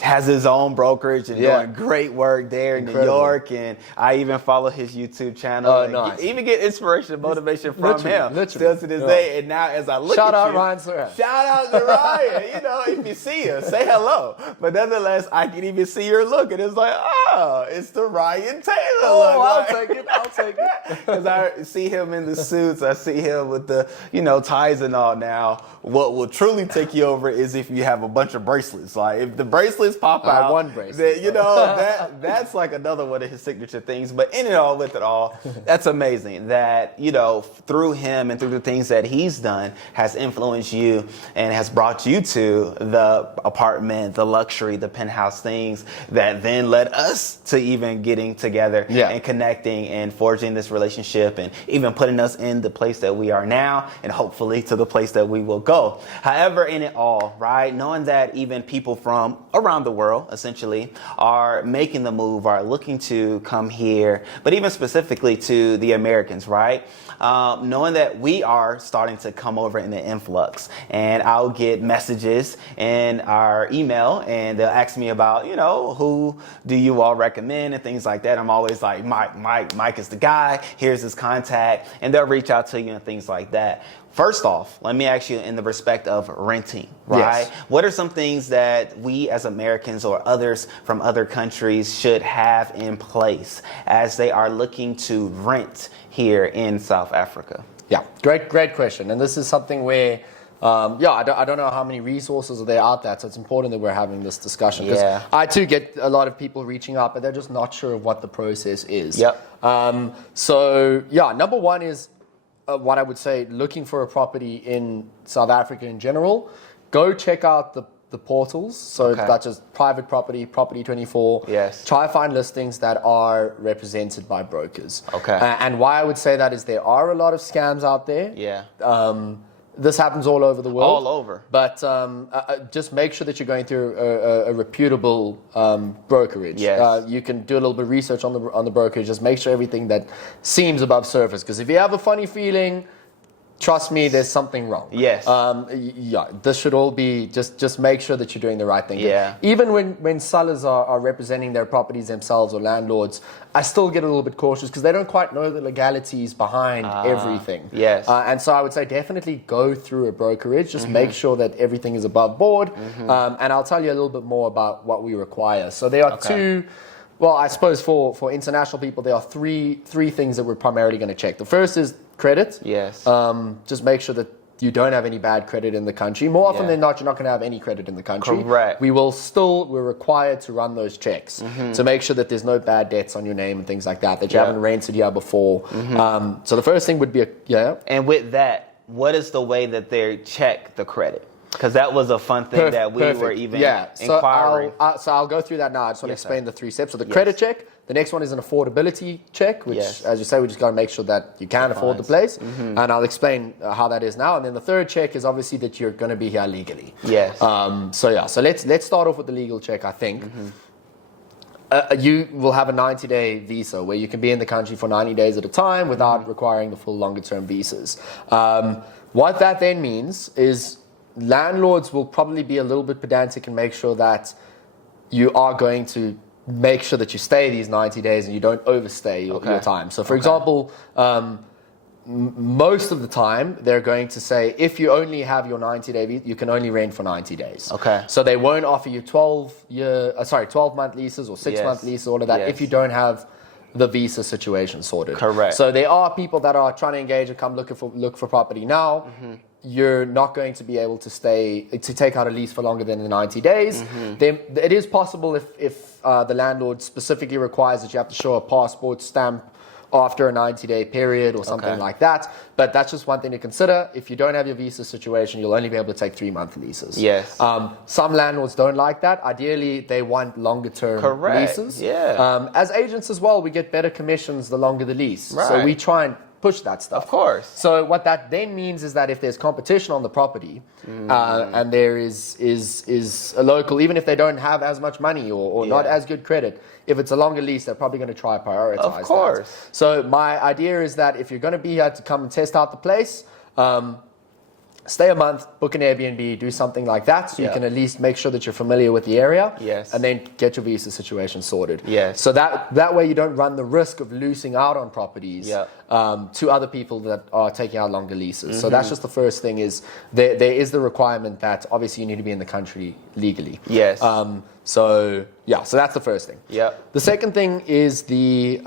has his own brokerage and doing great work there in New York. And I even follow his YouTube channel. Oh, and nice. Even get inspiration and motivation from him. Literally. Still to this day. And now as I look Shout at out you, Ryan Serhant. Shout out to Ryan. You know, if you see us, say hello. But nonetheless, I can even see your look. And it's like, oh, it's the Ryan Taylor look. I'll take it. I'll take it. Because I see him in the suits. I see him with the, you know, ties and all. Now, what will truly take you over is if you have a bunch of bracelets. Like, if the bracelets pop out, one bracelet. then, you know, that's like another one of his signature things. But in it all, with it all, that's amazing that, you know, through him and through the things that he's done has influenced you and has brought you to the apartment, the luxury, the penthouse things that then led us to even getting together and connecting and forging this relationship and even putting us in the place that we are now and hopefully to the place that we will go. However, in it all, right, knowing that even people from around the world essentially are making the move, are looking to come here, but even specifically to the Americans, right? Knowing that we are starting to come over in the influx, and I'll get messages in our email and they'll ask me about, you know, who do you all recommend and things like that. I'm always like, Mike is the guy. Here's his contact, and they'll reach out to you and things like that. First off, let me ask you in the respect of renting, right? Yes. What are some things that we as Americans or others from other countries should have in place as they are looking to rent here in South Africa? Yeah, great question. And this is something where, I don't know how many resources are there out there, so it's important that we're having this discussion. Because I too get a lot of people reaching out, but they're just not sure what the process is. Number one is, what I would say, looking for a property in South Africa in general, go check out the portals. So that's just private property, Property 24. Yes. Try to find listings that are represented by brokers. Okay. And why I would say that is there are a lot of scams out there. Yeah. This happens all over the world. All over. But just make sure that you're going through a reputable brokerage. Yes. You can do a little bit of research on the brokerage. Just make sure everything that seems above surface. Because if you have a funny feeling, trust me, there's something wrong. Yes. This should all be just make sure that you're doing the right thing. Yeah. Even when sellers are representing their properties themselves or landlords, I still get a little bit cautious because they don't quite know the legalities behind everything. Yes. And so I would say definitely go through a brokerage. Just make sure that everything is above board. And I'll tell you a little bit more about what we require. So there are two. Well, I suppose for international people, there are three things that we're primarily going to check. The first is credit. Yes. Just make sure that you don't have any bad credit in the country. More often than not, you're not going to have any credit in the country. Correct. We're required to run those checks to make sure that there's no bad debts on your name and things like that you haven't rented here before. So the first thing would be And with that, what is the way that they check the credit? Because that was a fun thing that we were even inquiring. So I'll go through that now. I just want to explain the three steps. So the credit check. The next one is an affordability check, which, as you say, we just got to make sure that you can afford the place. And I'll explain how that is now. And then the third check is obviously that you're going to be here legally. Yes. So let's start off with the legal check, I think. You will have a 90-day visa where you can be in the country for 90 days at a time without requiring the full longer-term visas. What that then means is landlords will probably be a little bit pedantic and make sure that you are going to make sure that you stay these 90 days and you don't overstay your time. So for example, most of the time, they're going to say, if you only have your 90-day visa, you can only rent for 90 days. Okay. So they won't offer you 12-month leases or 6-month leases, all of that, if you don't have the visa situation sorted. Correct. So there are people that are trying to engage and come look for property now. You're not going to be able to take out a lease for longer than the 90 days. It is possible if the landlord specifically requires that you have to show a passport stamp after a 90-day period or something like that. But that's just one thing to consider. If you don't have your visa situation, you'll only be able to take 3-month leases. Yes. Some landlords don't like that. Ideally, they want longer-term leases. Yeah. As agents as well, we get better commissions the longer the lease. Right. So we try and push that stuff. Of course. So what that then means is that if there's competition on the property and there is a local, even if they don't have as much money or not as good credit, if it's a longer lease, they're probably going to try prioritize Of course. that. So my idea is that if you're going to be here to come and test out the place, stay a month, book an Airbnb, do something like that, so you can at least make sure that you're familiar with the area, and then get your visa situation sorted. So that way you don't run the risk of losing out on properties to other people that are taking out longer leases. So that's just the first thing. Is there is the requirement that obviously you need to be in the country legally. So that's the first thing. The second thing is the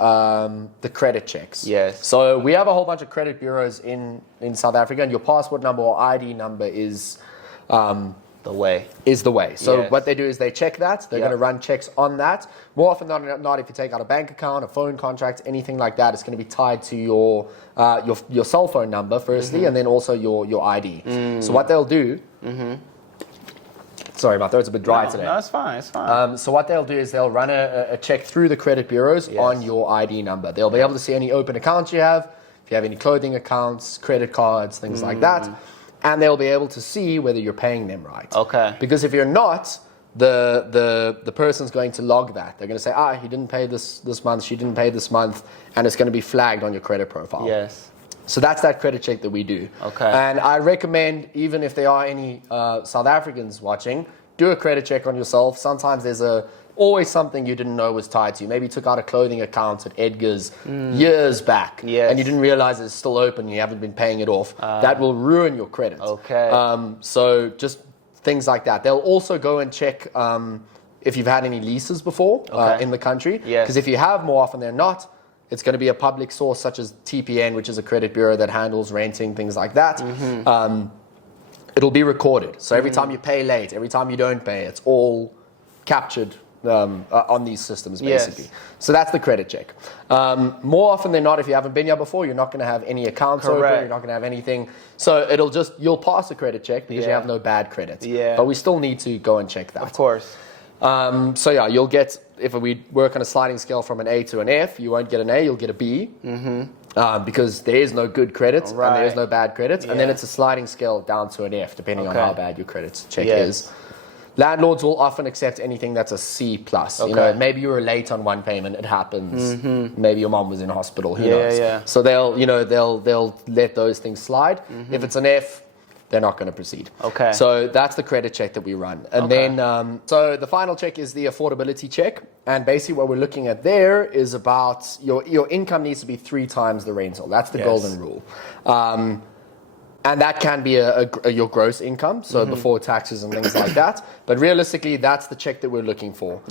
credit checks. So we have a whole bunch of credit bureaus in South Africa, and your passport number or ID number is the way. So what they do is they check that. They're going to run checks on that. More often than not, if you take out a bank account, a phone contract, anything like that, it's going to be tied to your cell phone number firstly, and then also your ID. So what they'll do. Sorry, my throat's a bit dry today. No, it's fine. It's fine. So what they'll do is they'll run a check through the credit bureaus on your ID number. They'll be able to see any open accounts you have, if you have any clothing accounts, credit cards, things like that. And they'll be able to see whether you're paying them right. Because if you're not, the person's going to log that. They're going to say, he didn't pay this month, she didn't pay this month, and it's going to be flagged on your credit profile. So that's that credit check that we do. And I recommend, even if there are any South Africans watching, do a credit check on yourself. Sometimes there's always something you didn't know was tied to you. Maybe you took out a clothing account at Edgar's years back, and you didn't realize it's still open and you haven't been paying it off. That will ruin your credit. So just things like that. They'll also go and check if you've had any leases before in the country. Because if you have, more often than not, it's going to be a public source such as TPN, which is a credit bureau that handles renting, things like that. It'll be recorded. So every time you pay late, every time you don't pay, it's all captured on these systems, basically. So that's the credit check. More often than not, if you haven't been here before, you're not going to have any accounts open, you're not going to have anything. So you'll pass a credit check because you have no bad credit. But we still need to go and check that. Of course. You'll get, if we work on a sliding scale from an A to an F, you won't get an A, you'll get a B. Because there is no good credit and there is no bad credit. And then it's a sliding scale down to an F, depending on how bad your credit check is. Landlords will often accept anything that's a C+. You know, maybe you were late on one payment, it happens. Maybe your mom was in hospital, who knows. So they'll let those things slide. If it's an F, they're not going to proceed. So that's the credit check that we run. And then, so the final check is the affordability check. And basically what we're looking at there is about your income needs to be 3 times the rental. That's the golden rule. And that can be your gross income, so before taxes and things like that. But realistically, that's the check that we're looking for.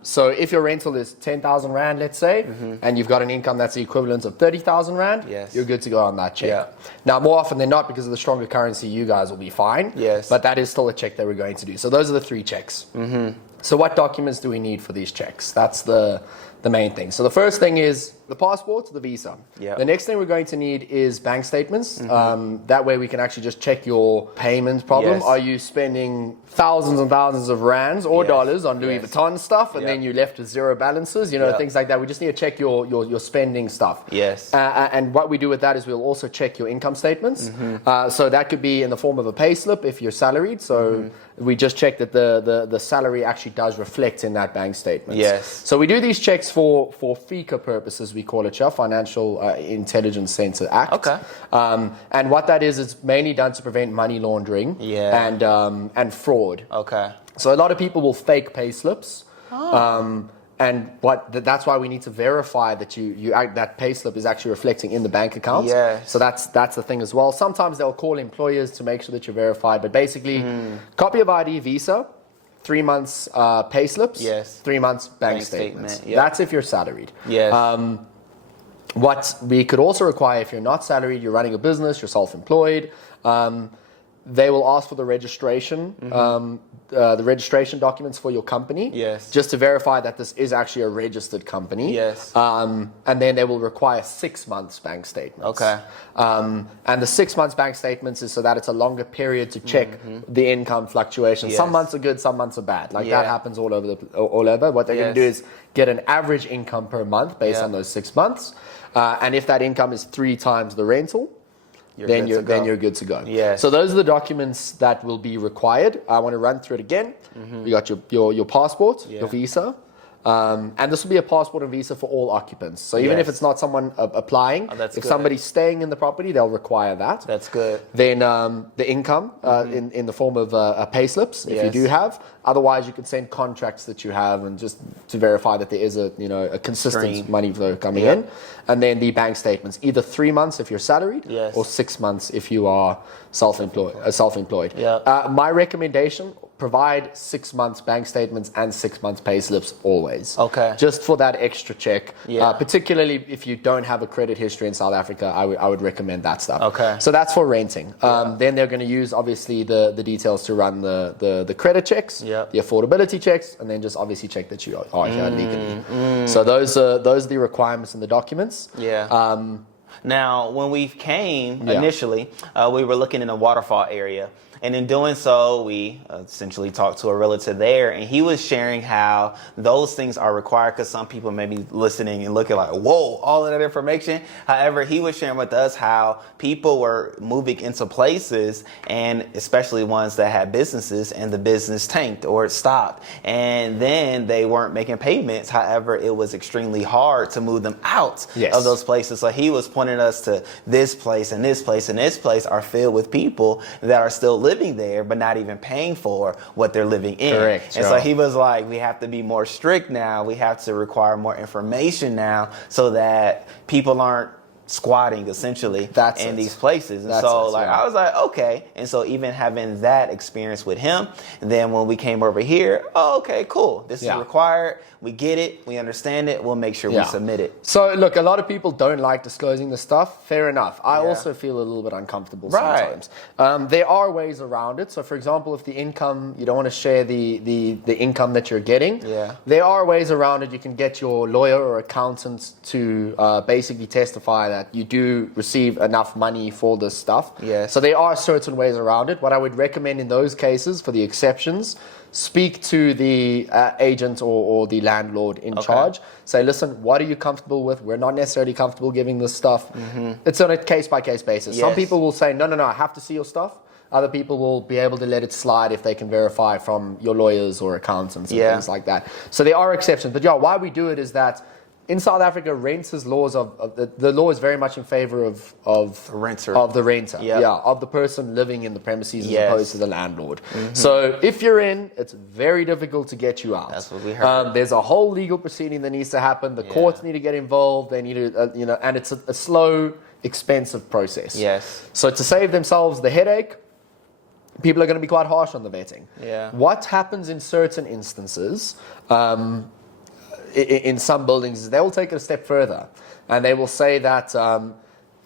So if your rental is 10,000 Rand, let's say, and you've got an income that's the equivalent of 30,000 Rand, you're good to go on that check. Now, more often than not, because of the stronger currency, you guys will be fine. But that is still a check that we're going to do. So those are the 3 checks. So what documents do we need for these checks? That's the main thing. So the first thing is the passport, the visa. The next thing we're going to need is bank statements. That way we can actually just check your payment problem. Are you spending thousands and thousands of rands or dollars on Louis Vuitton stuff and then you're left with 0 balances, things like that. We just need to check your spending stuff. And what we do with that is we'll also check your income statements. So that could be in the form of a pay slip if you're salaried. So we just check that the salary actually does reflect in that bank statement. So we do these checks for FICA purposes, we call it, Financial Intelligence Center Act. And what that is, it's mainly done to prevent money laundering and fraud. So a lot of people will fake pay slips. That's why we need to verify that that payslip is actually reflecting in the bank account. Yes. So that's the thing as well. Sometimes they'll call employers to make sure that you're verified, but basically, copy of ID, visa, 3 months payslips, yes, 3 months bank statements. Yep. That's if you're salaried. Yes. What we could also require if you're not salaried, you're running a business, you're self-employed. They will ask for the registration, the registration documents for your company, yes, just to verify that this is actually a registered company. Yes. And then they will require 6 months bank statements. Okay. And the 6 months bank statements is so that it's a longer period to check the income fluctuations. Yes. Some months are good, some months are bad. Like Yeah. that happens all over. What they're going to do is get an average income per month based on those 6 months. And if that income is 3 times the rental, then you're good to go. Yes. So those are the documents that will be required. I want to run through it again. You got your passport, your visa, and this will be a passport and visa for all occupants. So even if it's not someone applying, if somebody's staying in the property, they'll require that. That's good. Then the income in the form of pay slips, if you do have. Otherwise, you can send contracts that you have and just to verify that there is a consistent money flow coming in. And then the bank statements, either 3 months if you're salaried or 6 months if you are self-employed. My recommendation, provide 6 months bank statements and 6 months pay slips always. Okay. Just for that extra check. Particularly if you don't have a credit history in South Africa, I would recommend that stuff. Okay. So that's for renting. Then they're going to use obviously the details to run the credit checks, the affordability checks, and then just obviously check that you are here legally. So those are the requirements in the documents. Now, when we came initially, we were looking in a waterfall area. And in doing so, we essentially talked to a realtor there, and he was sharing how those things are required because some people may be listening and looking like, whoa, all of that information. However, he was sharing with us how people were moving into places, and especially ones that had businesses, and the business tanked or it stopped. And then they weren't making payments. However, it was extremely hard to move them out of those places. So he was pointing us to this place and this place and this place are filled with people that are still living there, but not even paying for what they're living in. Correct. And so he was like, we have to be more strict now. We have to require more information now so that people aren't squatting essentially in these places. And I was like, okay. And so even having that experience with him, then when we came over here, okay, cool. This is required. We get it. We understand it. We'll make sure we submit it. So look, a lot of people don't like disclosing this stuff. Fair enough. I also feel a little bit uncomfortable sometimes. There are ways around it. So for example, if the income, you don't want to share the income that you're getting, there are ways around it. You can get your lawyer or accountant to basically testify that you do receive enough money for this stuff. So there are certain ways around it. What I would recommend in those cases, for the exceptions, speak to the agent or the landlord in charge. Say, listen, what are you comfortable with? We're not necessarily comfortable giving this stuff. It's on a case-by-case basis. Some people will say, no, I have to see your stuff. Other people will be able to let it slide if they can verify from your lawyers or accountants and things like that. So there are exceptions. But why we do it is that in South Africa, renters' laws the law is very much in favor of the renter, of the person living in the premises as opposed to the landlord. So if you're in, it's very difficult to get you out. That's what we heard. There's a whole legal proceeding that needs to happen. The courts need to get involved. They need to, and it's a slow, expensive process. So to save themselves the headache, people are going to be quite harsh on the vetting. What happens in certain instances? In some buildings, they will take it a step further, and they will say that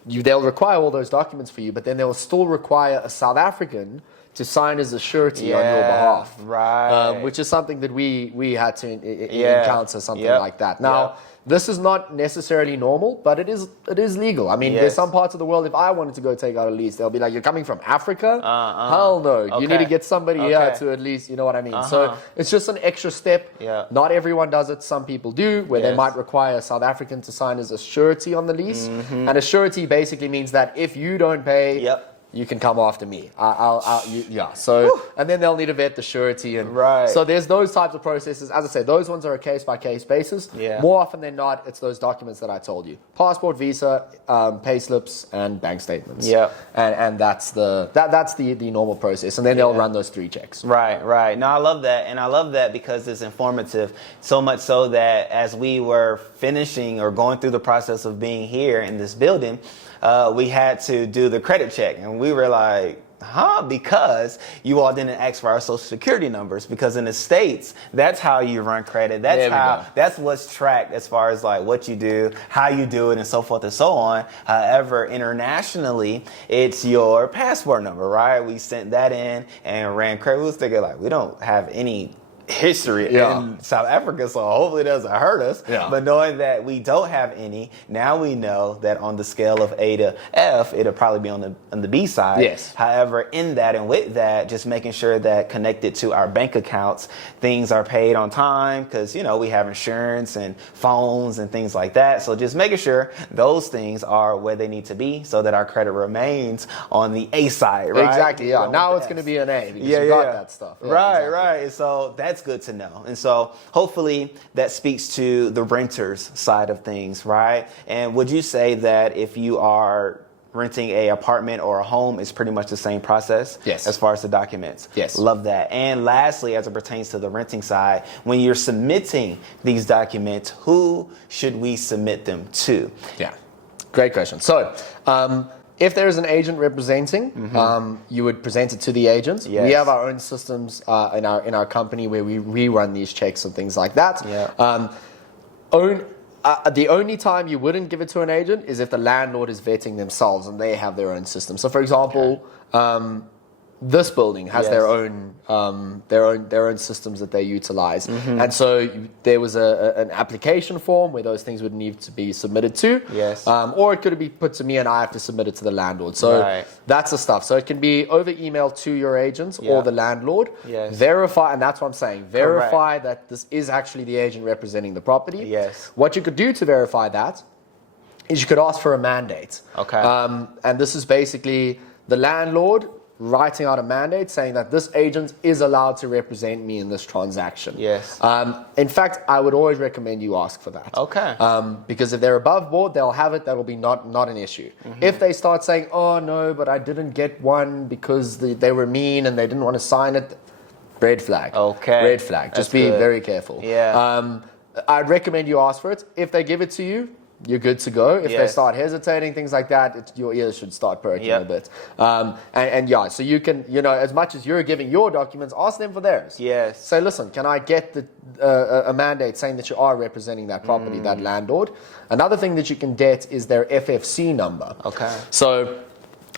they'll require all those documents for you, but then they will still require a South African to sign as a surety on your behalf, which is something that we had to encounter something like that. Now, this is not necessarily normal, but it is legal. I mean, there's some parts of the world, if I wanted to go take out a lease, they'll be like, you're coming from Africa? Hell no. You need to get somebody here to at least, you know what I mean? So it's just an extra step. Not everyone does it. Some people do, where they might require a South African to sign as a surety on the lease. And a surety basically means that if you don't pay, you can come after me. Yeah. So, and then they'll need to vet the surety. And so there's those types of processes. As I said, those ones are a case-by-case basis. Yeah. More often than not, it's those documents that I told you. Passport, visa, pay slips, and bank statements. Yeah. And that's the normal process. And then they'll run those 3 checks. Right. No, I love that. And I love that because it's informative. So much so that as we were finishing or going through the process of being here in this building, we had to do the credit check. And we were like, because you all didn't ask for our social security numbers, because in the States, that's how you run credit. That's what's tracked as far as like what you do, how you do it, and so forth and so on. However, internationally, it's your passport number, right? We sent that in and ran credit. We was thinking like, we don't have any history in South Africa, so hopefully it doesn't hurt us. But knowing that we don't have any, now we know that on the scale of A to F, it'll probably be on the B side. Yes. However, in that and with that, just making sure that connected to our bank accounts, things are paid on time, because we have insurance and phones and things like that. So just making sure those things are where they need to be, so that our credit remains on the A side. Right? Exactly. Yeah. Now it's going to be an A because you got that stuff. Right. So that's good to know. And so hopefully that speaks to the renter's side of things, right? And would you say that if you are renting a apartment or a home, it's pretty much the same process? Yes. As far as the documents? Yes. Love that. And lastly, as it pertains to the renting side, when you're submitting these documents, who should we submit them to? Yeah. Great question. So, if there is an agent representing, you would present it to the agent. Yes. We have our own systems in our company where we rerun these checks and things like that. Yeah. The only time you wouldn't give it to an agent is if the landlord is vetting themselves and they have their own system. So, for example, this building has their own systems that they utilize, and so there was an application form where those things would need to be submitted to. Yes. Or it could be put to me and I have to submit it to the landlord. So that's the stuff. So it can be over email to your agent or the landlord. Yes. Verify, and that's what I'm saying. Verify that this is actually the agent representing the property. Yes. What you could do to verify that is you could ask for a mandate. Okay. And this is basically the landlord writing out a mandate saying that this agent is allowed to represent me in this transaction. Yes. In fact, I would always recommend you ask for that. Okay. Because if they're above board, they'll have it. That will be not an issue. If they start saying, "Oh no, but I didn't get one because they were mean and they didn't want to sign it," red flag. Okay. Red flag. Just be very careful. Yeah. I'd recommend you ask for it. If they give it to you, you're good to go. If they start hesitating, things like that, your ears should start perking a bit. So you can, as much as you're giving your documents, ask them for theirs. Yes. Say, listen, can I get a mandate saying that you are representing that property, that landlord? Another thing that you can get is their FFC number. Okay. So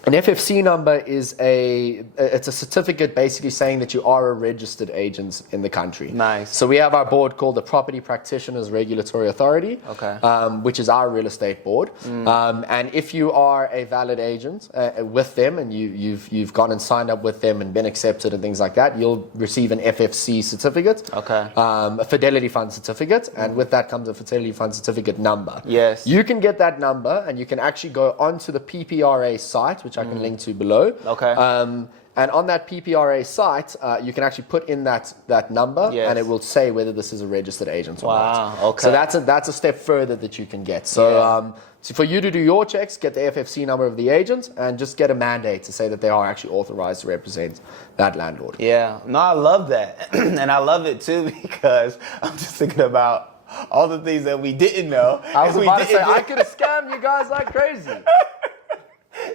an FFC number is it's a certificate basically saying that you are a registered agent in the country. Nice. So we have our board called the Property Practitioners Regulatory Authority, which is our real estate board. And if you are a valid agent with them and you've gone and signed up with them and been accepted and things like that, you'll receive an FFC certificate, a Fidelity Fund certificate, and with that comes a Fidelity Fund certificate number. Yes. You can get that number and you can actually go onto the PPRA site, which I can link to below. Okay. And on that PPRA site, you can actually put in that number, and it will say whether this is a registered agent or not. Wow. Okay. So that's a step further that you can get. So, so for you to do your checks, get the FFC number of the agent, and just get a mandate to say that they are actually authorized to represent that landlord. Yeah. No, I love that, and I love it too because I'm just thinking about all the things that we didn't know. I was about to say I could have scammed you guys like crazy.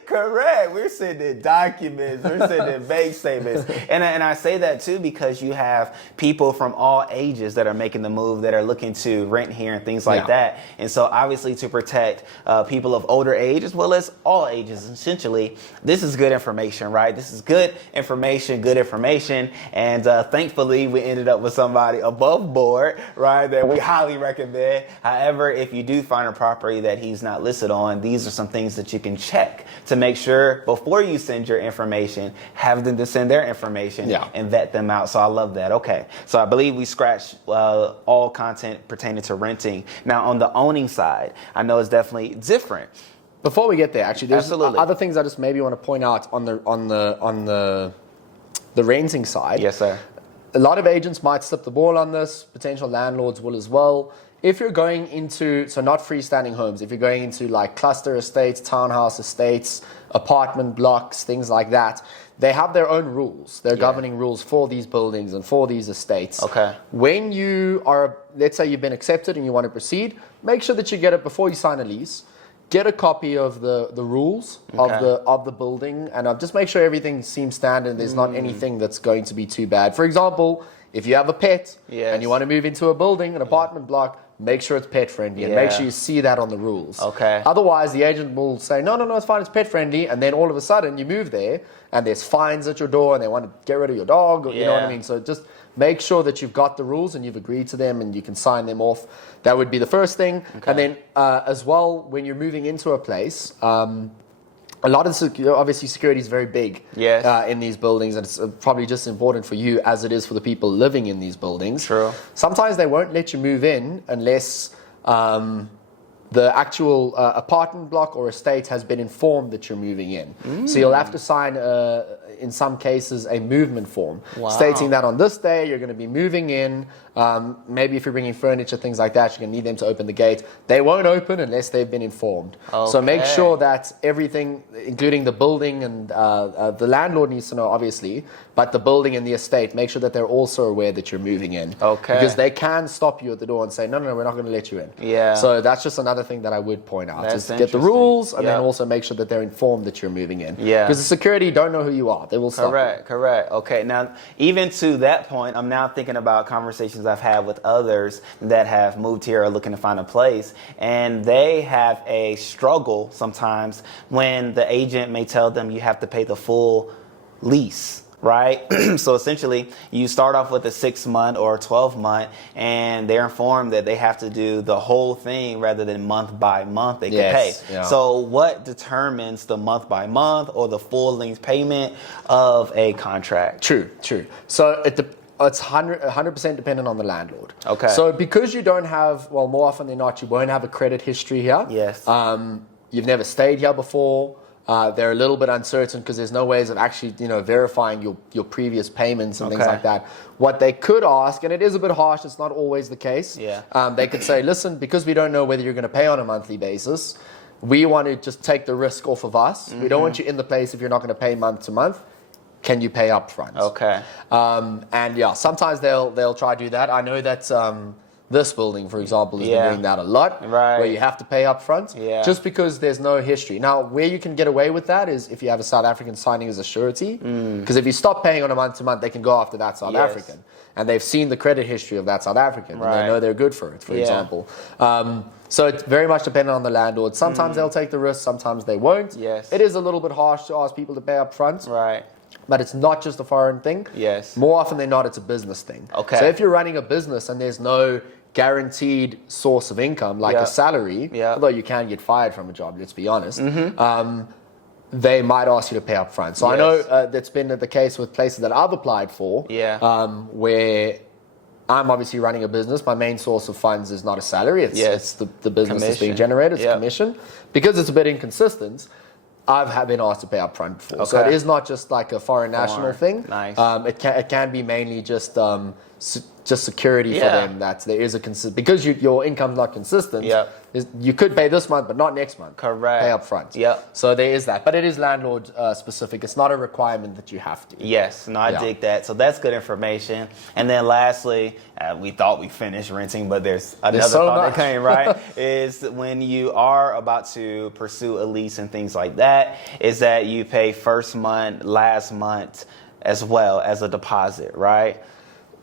Correct. We're sending documents. We're sending bank statements. And I say that too because you have people from all ages that are making the move, that are looking to rent here and things like that. And so obviously to protect people of older age as well as all ages, essentially, this is good information, right? This is good information. And thankfully, we ended up with somebody above board, right, that we highly recommend. However, if you do find a property that he's not listed on, these are some things that you can check to make sure before you send your information, have them to send their information and vet them out. So I love that. Okay. So I believe we scratched all content pertaining to renting. Now on the owning side, I know it's definitely different. Before we get there, actually, there's Absolutely. other things I just maybe want to point out on the renting side. Yes, sir. A lot of agents might slip the ball on this. Potential landlords will as well. If you're going into, so not freestanding homes, if you're going into like cluster estates, townhouse estates, apartment blocks, things like that, they have their own rules. They're governing rules for these buildings and for these estates. Okay. When you are, let's say you've been accepted and you want to proceed, make sure that you get it before you sign a lease. Get a copy of the rules of the building, and just make sure everything seems standard. There's not anything that's going to be too bad. For example, if you have a pet and you want to move into a building, an apartment block, make sure it's pet friendly and make sure you see that on the rules. Okay. Otherwise, the agent will say, no, it's fine, it's pet friendly, and then all of a sudden you move there and there's fines at your door and they want to get rid of your dog, or, you know what I mean? So just make sure that you've got the rules and you've agreed to them and you can sign them off. That would be the first thing. Okay. And then as well, when you're moving into a place, a lot of obviously security is very big in these buildings, and it's probably just important for you as it is for the people living in these buildings. True. Sometimes they won't let you move in unless the actual apartment block or estate has been informed that you're moving in. So you'll have to sign, in some cases, a movement form stating that on this day you're going to be moving in. Maybe if you're bringing furniture, things like that, you're going to need them to open the gate. They won't open unless they've been informed. Okay. So make sure that everything, including the building and the landlord needs to know, obviously, but the building and the estate, make sure that they're also aware that you're moving in. Okay. Because they can stop you at the door and say, no, we're not going to let you in. Yeah. So that's just another thing that I would point out. That's Just get the rules and then also make sure that they're informed that you're moving in. Yeah. Because the security don't know who you are. They will stop you. Correct. Okay. Now, even to that point, I'm now thinking about conversations I've had with others that have moved here or looking to find a place, and they have a struggle sometimes when the agent may tell them you have to pay the full lease. Right? So essentially, you start off with a 6-month or 12-month, and they're informed that they have to do the whole thing rather than month by month they can pay. Yeah. So what determines the month by month or the full length payment of a contract? True. So it's 100% dependent on the landlord. Okay. So because you don't have, well, more often than not, you won't have a credit history here. Yes. You've never stayed here before. They're a little bit uncertain because there's no ways of actually, verifying your previous payments and things like that. What they could ask, and it is a bit harsh, it's not always the case. Yeah. They could say, listen, because we don't know whether you're going to pay on a monthly basis, we want to just take the risk off of us. Mm-hmm. We don't want you in the place if you're not going to pay month to month. Can you pay up front? Okay. And sometimes they'll try to do that. I know that this building, for example, has been doing that a lot, where you have to pay up front, just because there's no history. Now, where you can get away with that is if you have a South African signing as a surety, because if you stop paying on a month-to-month, they can go after that South African. And they've seen the credit history of that South African, and they know they're good for it, for example. So it's very much dependent on the landlord. Sometimes they'll take the risk, sometimes they won't. Yes. It is a little bit harsh to ask people to pay up front. Right. But it's not just a foreign thing. Yes. More often than not, it's a business thing. Okay. So if you're running a business and there's no guaranteed source of income, like a salary, although you can get fired from a job, let's be honest, they might ask you to pay up front. So I know that's been the case with places that I've applied for, where I'm obviously running a business. My main source of funds is not a salary. It's the business that's being generated. It's commission. Because it's a bit inconsistent, I've been asked to pay up front before. Okay. So it is not just like a foreign national thing. Nice. It can be mainly just security for them, that there is because your income's not consistent. You could pay this month, but not next month. Correct. Pay up front. So there is that, but it is landlord specific. It's not a requirement that you have to. Yes, no, I dig that. So that's good information. And then lastly, we thought we finished renting, but there's another thought that came, right? Is when you are about to pursue a lease and things like that, is that you pay first month, last month, as well as a deposit, right?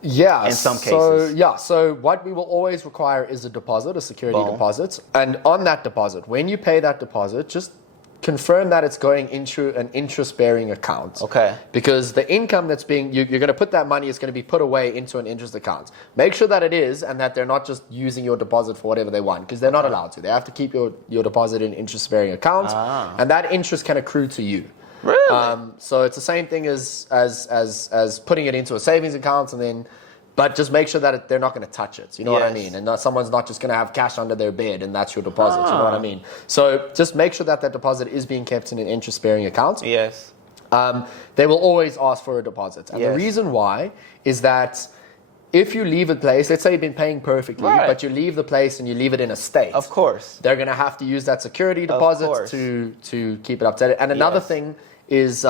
Yeah, in some cases. So what we will always require is a deposit, a security deposit. And on that deposit, when you pay that deposit, just confirm that it's going into an interest-bearing account. Okay. Because the income that's you're going to put that money is going to be put away into an interest account. Make sure that it is, and that they're not just using your deposit for whatever they want, because they're not allowed to. They have to keep your deposit in interest-bearing account, and that interest can accrue to you. Really? So it's the same thing as putting it into a savings account and then But just make sure that they're not going to touch it. You know what I mean? And someone's not just going to have cash under their bed and that's your deposit. You know what I mean? So just make sure that deposit is being kept in an interest-bearing account. Yes. They will always ask for a deposit. And the reason why is that if you leave a place, let's say you've been paying perfectly, but you leave the place and you leave it in a state. Of course. They're going to have to use that security deposit to keep it up to date. And another thing is,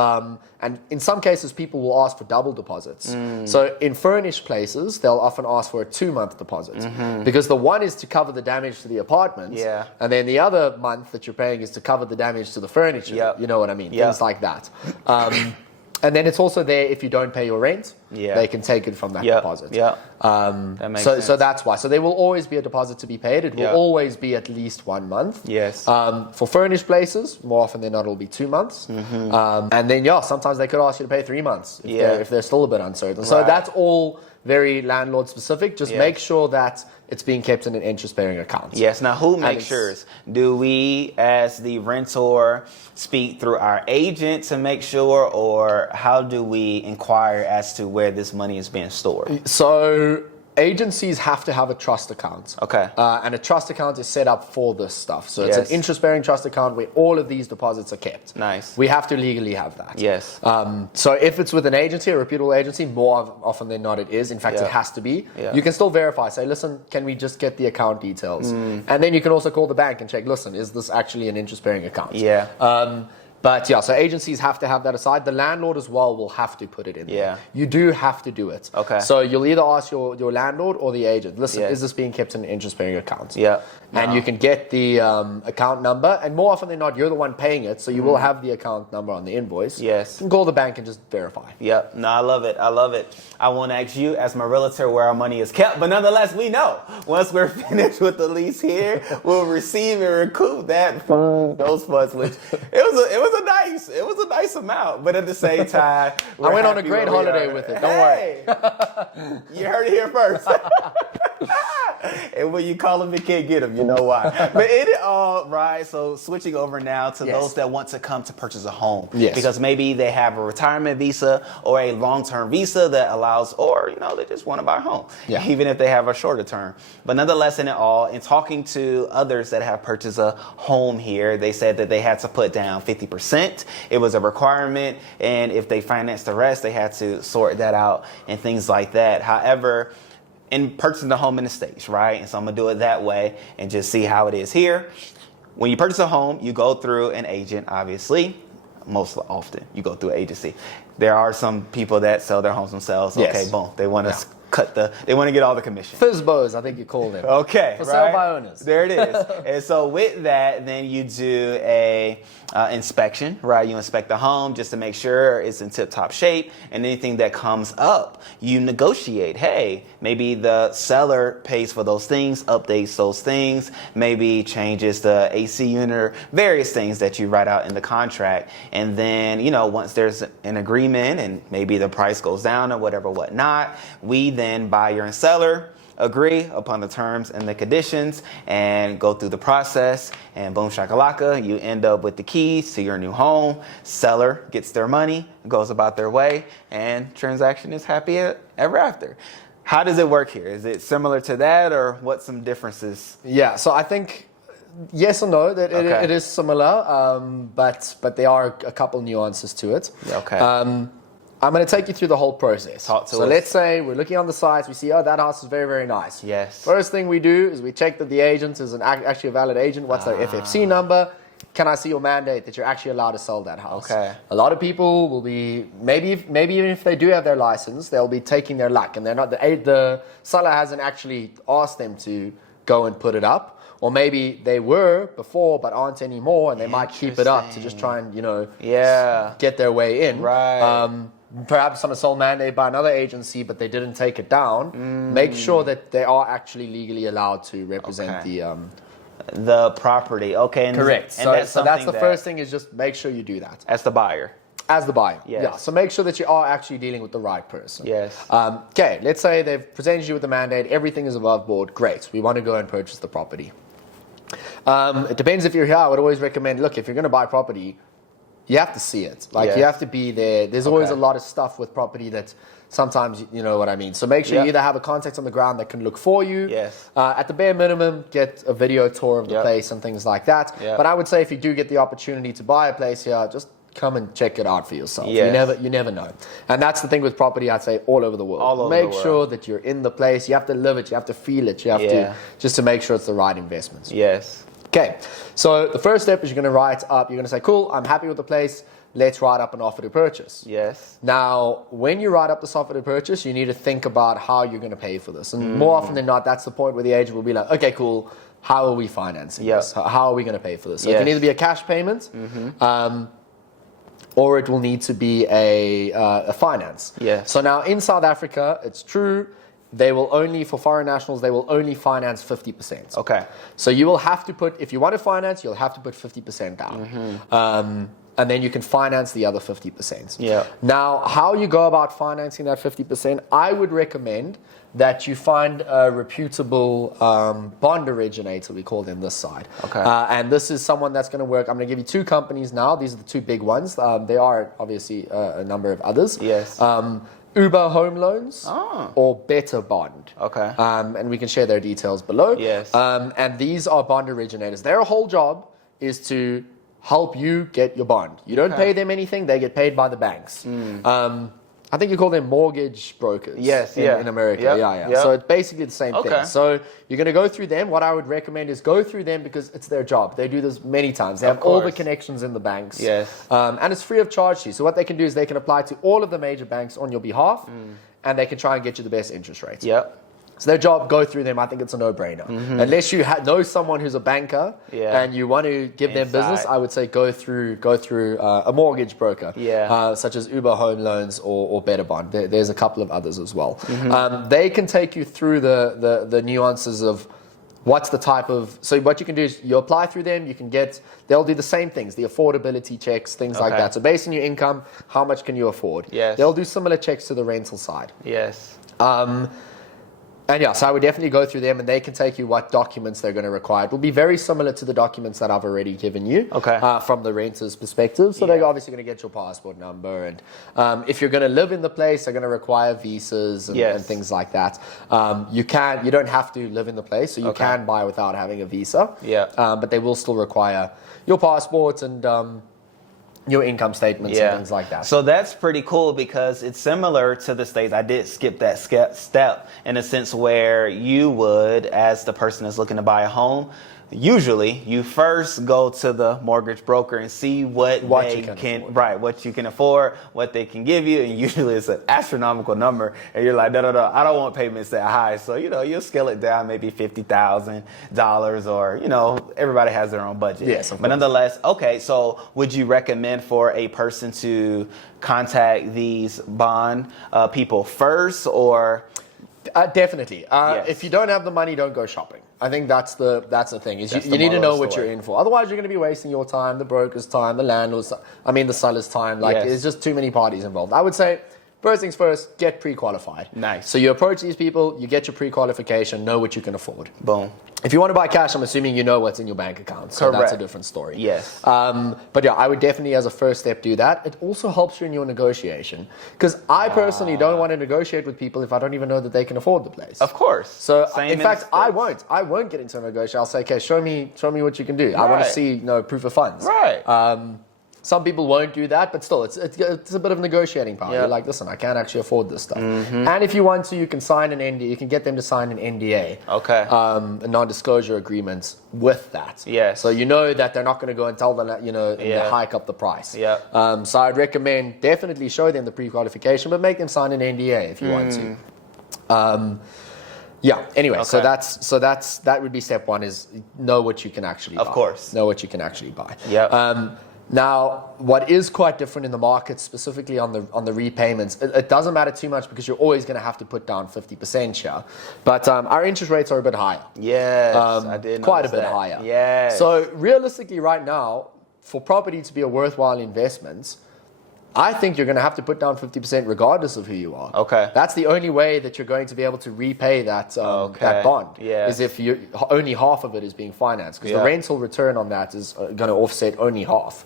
and in some cases, people will ask for double deposits. So in furnished places, they'll often ask for a 2-month deposit because the one is to cover the damage to the apartment, and then the other month that you're paying is to cover the damage to the furniture. You know what I mean? Things like that. And then it's also there if you don't pay your rent, they can take it from that deposit. That makes sense. So that's why. So there will always be a deposit to be paid. It will always be at least 1 month. Yes. For furnished places, more often than not, it'll be 2 months. And then, sometimes they could ask you to pay 3 months if they're still a bit uncertain. So that's all very landlord specific. Just make sure that it's being kept in an interest-bearing account. Yes. Now, who makes sure? Do we, as the rentor, speak through our agent to make sure, or how do we inquire as to where this money is being stored? So agencies have to have a trust account. Okay. And a trust account is set up for this stuff. So it's an interest-bearing trust account where all of these deposits are kept. Nice. We have to legally have that. Yes. So if it's with an agency, a reputable agency, more often than not it is. In fact, it has to be. You can still verify. Say, listen, can we just get the account details? And then you can also call the bank and check, listen, is this actually an interest-bearing account? But so agencies have to have that aside. The landlord as well will have to put it in there. You do have to do it. Okay. So you'll either ask your landlord or the agent, listen, is this being kept in an interest-bearing account? And you can get the account number, and more often than not, you're the one paying it, so you will have the account number on the invoice. Yes. You can call the bank and just verify. No, I love it. I love it. I won't ask you as my realtor where our money is kept, but nonetheless, we know once we're finished with the lease here, we'll receive and recoup those funds, which it was a nice amount, but at the same time, I went on a great holiday with it. Don't worry. You heard it here first. And when you call them, you can't get them. You know why. But right. So switching over now to those that want to come to purchase a home. Because maybe they have a retirement visa or a long-term visa that allows, or, they just want to buy a home. Even if they have a shorter term. But nonetheless, in talking to others that have purchased a home here, they said that they had to put down 50%. It was a requirement. And if they financed the rest, they had to sort that out and things like that. However, in purchasing the home in the States, right? And so I'm going to do it that way and just see how it is here. When you purchase a home, you go through an agent, obviously. Most often, you go through an agency. There are some people that sell their homes themselves. Okay, boom. They want to they want to get all the commission. FSBOs, I think you call them. Okay, For sale by owners. There it is. And so with that, then you do a inspection, right? You inspect the home just to make sure it's in tip-top shape, and anything that comes up, you negotiate. Hey, maybe the seller pays for those things, updates those things, maybe changes the AC unit, various things that you write out in the contract. And then, once there's an agreement and maybe the price goes down or whatnot, we then, buyer and seller, agree upon the terms and the conditions and go through the process, and boom shakalaka, you end up with the keys to your new home. Seller gets their money, goes about their way, and transaction is happy ever after. How does it work here? Is it similar to that, or what's some differences? So I think yes and no, that it is similar, but there are a couple nuances to it. I'm going to take you through the whole process. Talk to us. Let's say we're looking on the sites, we see, that house is very, very nice. Yes. First thing we do is we check that the agent is actually a valid agent. What's their FFC number? Can I see your mandate that you're actually allowed to sell that house? Okay. A lot of people will be, maybe even if they do have their license, they'll be taking their luck, and they're not, the seller hasn't actually asked them to go and put it up. Or maybe they were before but aren't anymore, and they might keep it up to just try and, get their way in. Right. Perhaps on a sole mandate by another agency, but they didn't take it down. Make sure that they are actually legally allowed to represent the property. Okay. Correct. So that's the first thing, is just make sure you do that. As the buyer. As the buyer. Yes. Yeah. So make sure that you are actually dealing with the right person. Yes. Okay. Let's say they've presented you with the mandate. Everything is above board. Great. We want to go and purchase the property. It depends if you're here. I would always recommend, look, if you're going to buy property, you have to see it. You have to be there. There's always a lot of stuff with property that sometimes you know what I mean. So make sure you either have a contact on the ground that can look for you. Yes. At the bare minimum, get a video tour of the place and things like that. But I would say if you do get the opportunity to buy a place here, just come and check it out for yourself. Yes. You never know. And that's the thing with property, I'd say, all over the world. Make sure that you're in the place. You have to live it. You have to feel it. You have to, just to make sure it's the right investment. Yes. Okay. So the first step is you're going to write up. You're going to say, cool, I'm happy with the place. Let's write up an offer to purchase. Yes. Now, when you write up this offer to purchase, you need to think about how you're going to pay for this. And more often than not, that's the point where the agent will be like, okay, cool. How are we financing this? How are we going to pay for this? So it can either be a cash payment, or it will need to be a finance. Yes. So now in South Africa, it's true, they will only, for foreign nationals, they will only finance 50%. Okay. So you will have to put, if you want to finance, you'll have to put 50% down. And then you can finance the other 50%. Yeah. Now, how you go about financing that 50%, I would recommend that you find a reputable bond originator, we call them this side. Okay. And this is someone that's going to work. I'm going to give you two companies now. These are the two big ones. There are obviously a number of others. Yes. Uber Home Loans or Better Bond. Okay. And we can share their details below. Yes. And these are bond originators. Their whole job is to help you get your bond. You don't pay them anything. They get paid by the banks. I think you call them mortgage brokers. Yes, in America. Yep. So it's basically the same thing. So you're going to go through them. What I would recommend is go through them because it's their job. They do this many times. They have all the connections in the banks. Yes. And it's free of charge to you. So what they can do is they can apply to all of the major banks on your behalf, and they can try and get you the best interest rates. Yep. So their job, go through them. I think it's a no-brainer. Unless you know someone who's a banker and you want to give them business, I would say go through a mortgage broker, such as Uber Home Loans or Better Bond. There's a couple of others as well. They can take you through the nuances of what's the type of. So what you can do is you apply through them. They'll do the same things, the affordability checks, things like that. So based on your income, how much can you afford? Yes. They'll do similar checks to the rental side. Yes. And so I would definitely go through them, and they can take you what documents they're going to require. It will be very similar to the documents that I've already given you from the renter's perspective. So they're obviously going to get your passport number. And if you're going to live in the place, they're going to require visas and things like that. You don't have to live in the place, so you can buy without having a visa. But they will still require your passport and your income statements and things like that. So that's pretty cool because it's similar to the States. I did skip that step in a sense where you would, as the person that's looking to buy a home, usually you first go to the mortgage broker and see what you can afford, what they can give you, and usually it's an astronomical number, and you're like, no, I don't want payments that high. So you'll scale it down maybe $50,000, or everybody has their own budget. Yes, but nonetheless, okay. So would you recommend for a person to contact these bond people first, or? Definitely. If you don't have the money, don't go shopping. I think that's the thing. You need to know what you're in for. Otherwise, you're going to be wasting your time, the broker's time, the landlord's, the seller's time. There's just too many parties involved. I would say, first things first, get pre-qualified. Nice. So you approach these people, you get your pre-qualification, know what you can afford. Boom. If you want to buy cash, I'm assuming you know what's in your bank account. So that's a different story. Yes. But I would definitely, as a first step, do that. It also helps you in your negotiation. Because I personally don't want to negotiate with people if I don't even know that they can afford the place. Of course. So in fact, I won't get into a negotiation. I'll say, okay, show me what you can do. I want to see proof of funds. Right. Some people won't do that, but still, it's a bit of negotiating power. You're like, listen, I can't actually afford this stuff. And if you want to, you can sign an NDA. You can get them to sign an NDA. Okay. A non-disclosure agreement with that. Yes. So you know that they're not going to go and tell them that, and hike up the price. Yeah. So I'd recommend definitely show them the pre-qualification, but make them sign an NDA if you want to. Anyway, so that would be step one, is know what you can actually buy. Of course. Know what you can actually buy. Yeah. Now, what is quite different in the market, specifically on the repayments, it doesn't matter too much because you're always going to have to put down 50% here. But our interest rates are a bit higher. Yes, I did quite a bit that. higher. Yes. So realistically, right now, for property to be a worthwhile investment, I think you're going to have to put down 50% regardless of who you are. Okay. That's the only way that you're going to be able to repay that that bond. Is if only half of it is being financed, because the rental return on that is going to offset only half.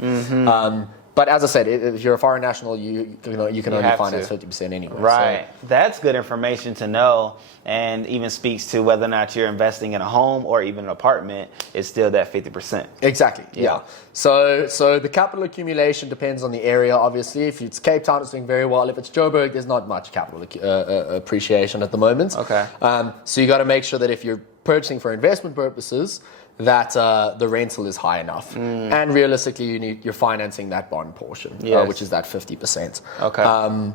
But as I said, if you're a foreign national, you can only finance 50% anyway. Right. So. That's good information to know, and even speaks to whether or not you're investing in a home or even an apartment. It's still that 50%. Exactly. Yeah. So the capital accumulation depends on the area. Obviously, if it's Cape Town, it's doing very well. If it's Joburg, there's not much capital appreciation at the moment. Okay. So you got to make sure that if you're purchasing for investment purposes, that the rental is high enough, and realistically, you're financing that bond portion, which is that 50%. Okay.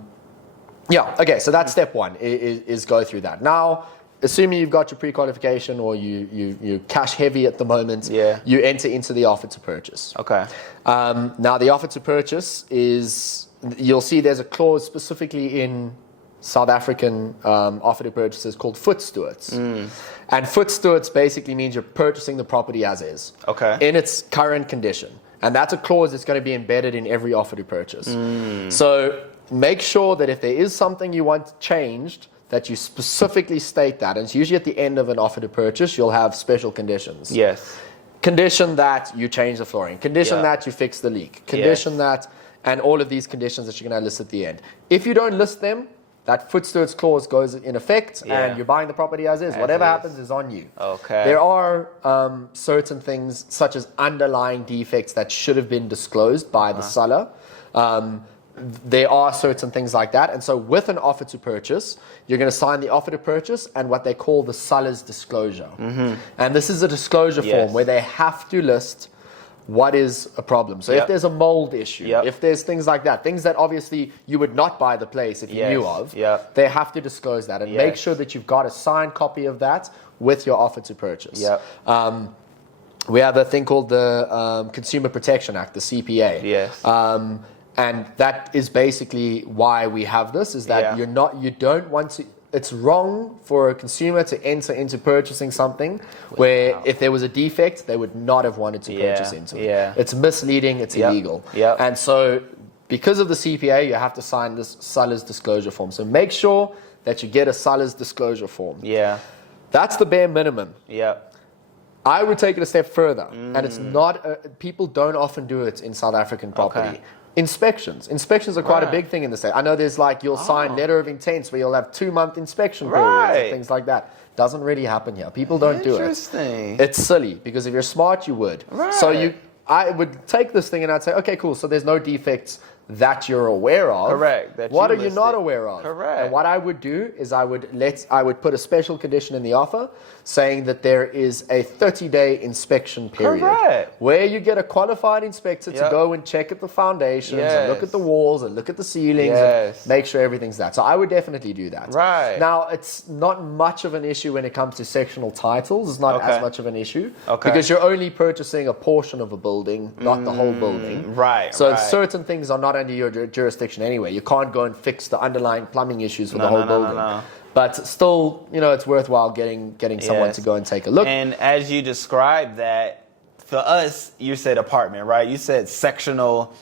Okay. So that's step one is go through that. Now, assuming you've got your pre-qualification or you're cash heavy at the moment, you enter into the offer to purchase. Okay. Now, the offer to purchase you'll see there's a clause specifically in South African offer to purchases called foot stewards. And foot stewards basically means you're purchasing the property as is, in its current condition. And that's a clause that's going to be embedded in every offer to purchase. So make sure that if there is something you want changed, that you specifically state that. And it's usually at the end of an offer to purchase, you'll have special conditions. Yes. Condition that you change the flooring. Condition that you fix the leak. Condition that, and all of these conditions that you're going to list at the end. If you don't list them, that foot stewards clause goes in effect, and you're buying the property as is. Whatever happens is on you. Okay. There are certain things, such as underlying defects, that should have been disclosed by the seller. There are certain things like that. And so with an offer to purchase, you're going to sign the offer to purchase and what they call the seller's disclosure. And this is a disclosure form where they have to list what is a problem. So if there's a mold issue, if there's things like that, things that obviously you would not buy the place if you knew of, they have to disclose that and make sure that you've got a signed copy of that with your offer to purchase. We have a thing called the Consumer Protection Act, the CPA. And that is basically why we have this, is that you don't want to, it's wrong for a consumer to enter into purchasing something where if there was a defect, they would not have wanted to purchase into it. It's misleading, it's illegal. And so because of the CPA, you have to sign this seller's disclosure form. So make sure that you get a seller's disclosure form. That's the bare minimum. I would take it a step further, and it's not, people don't often do it in South African property. Inspections are quite a big thing in the state. I know there's you'll sign letter of intents where you'll have 2-month inspection periods and things like that. Doesn't really happen here. People don't do it. Interesting. It's silly, because if you're smart, you would. So I would take this thing and I'd say, okay, cool. So there's no defects that you're aware of. Correct. What are you not aware of? Correct. And what I would do is I would put a special condition in the offer saying that there is a 30-day inspection period. Correct. Where you get a qualified inspector to go and check at the foundations and look at the walls and look at the ceilings and make sure everything's that. So I would definitely do that. Now, it's not much of an issue when it comes to sectional titles. It's not as much of an issue because you're only purchasing a portion of a building, not the whole building. So certain things are not under your jurisdiction anyway. You can't go and fix the underlying plumbing issues for the whole building. But still, it's worthwhile getting someone to go and take a look. And as you described that, for us, you said apartment, right? You said sectional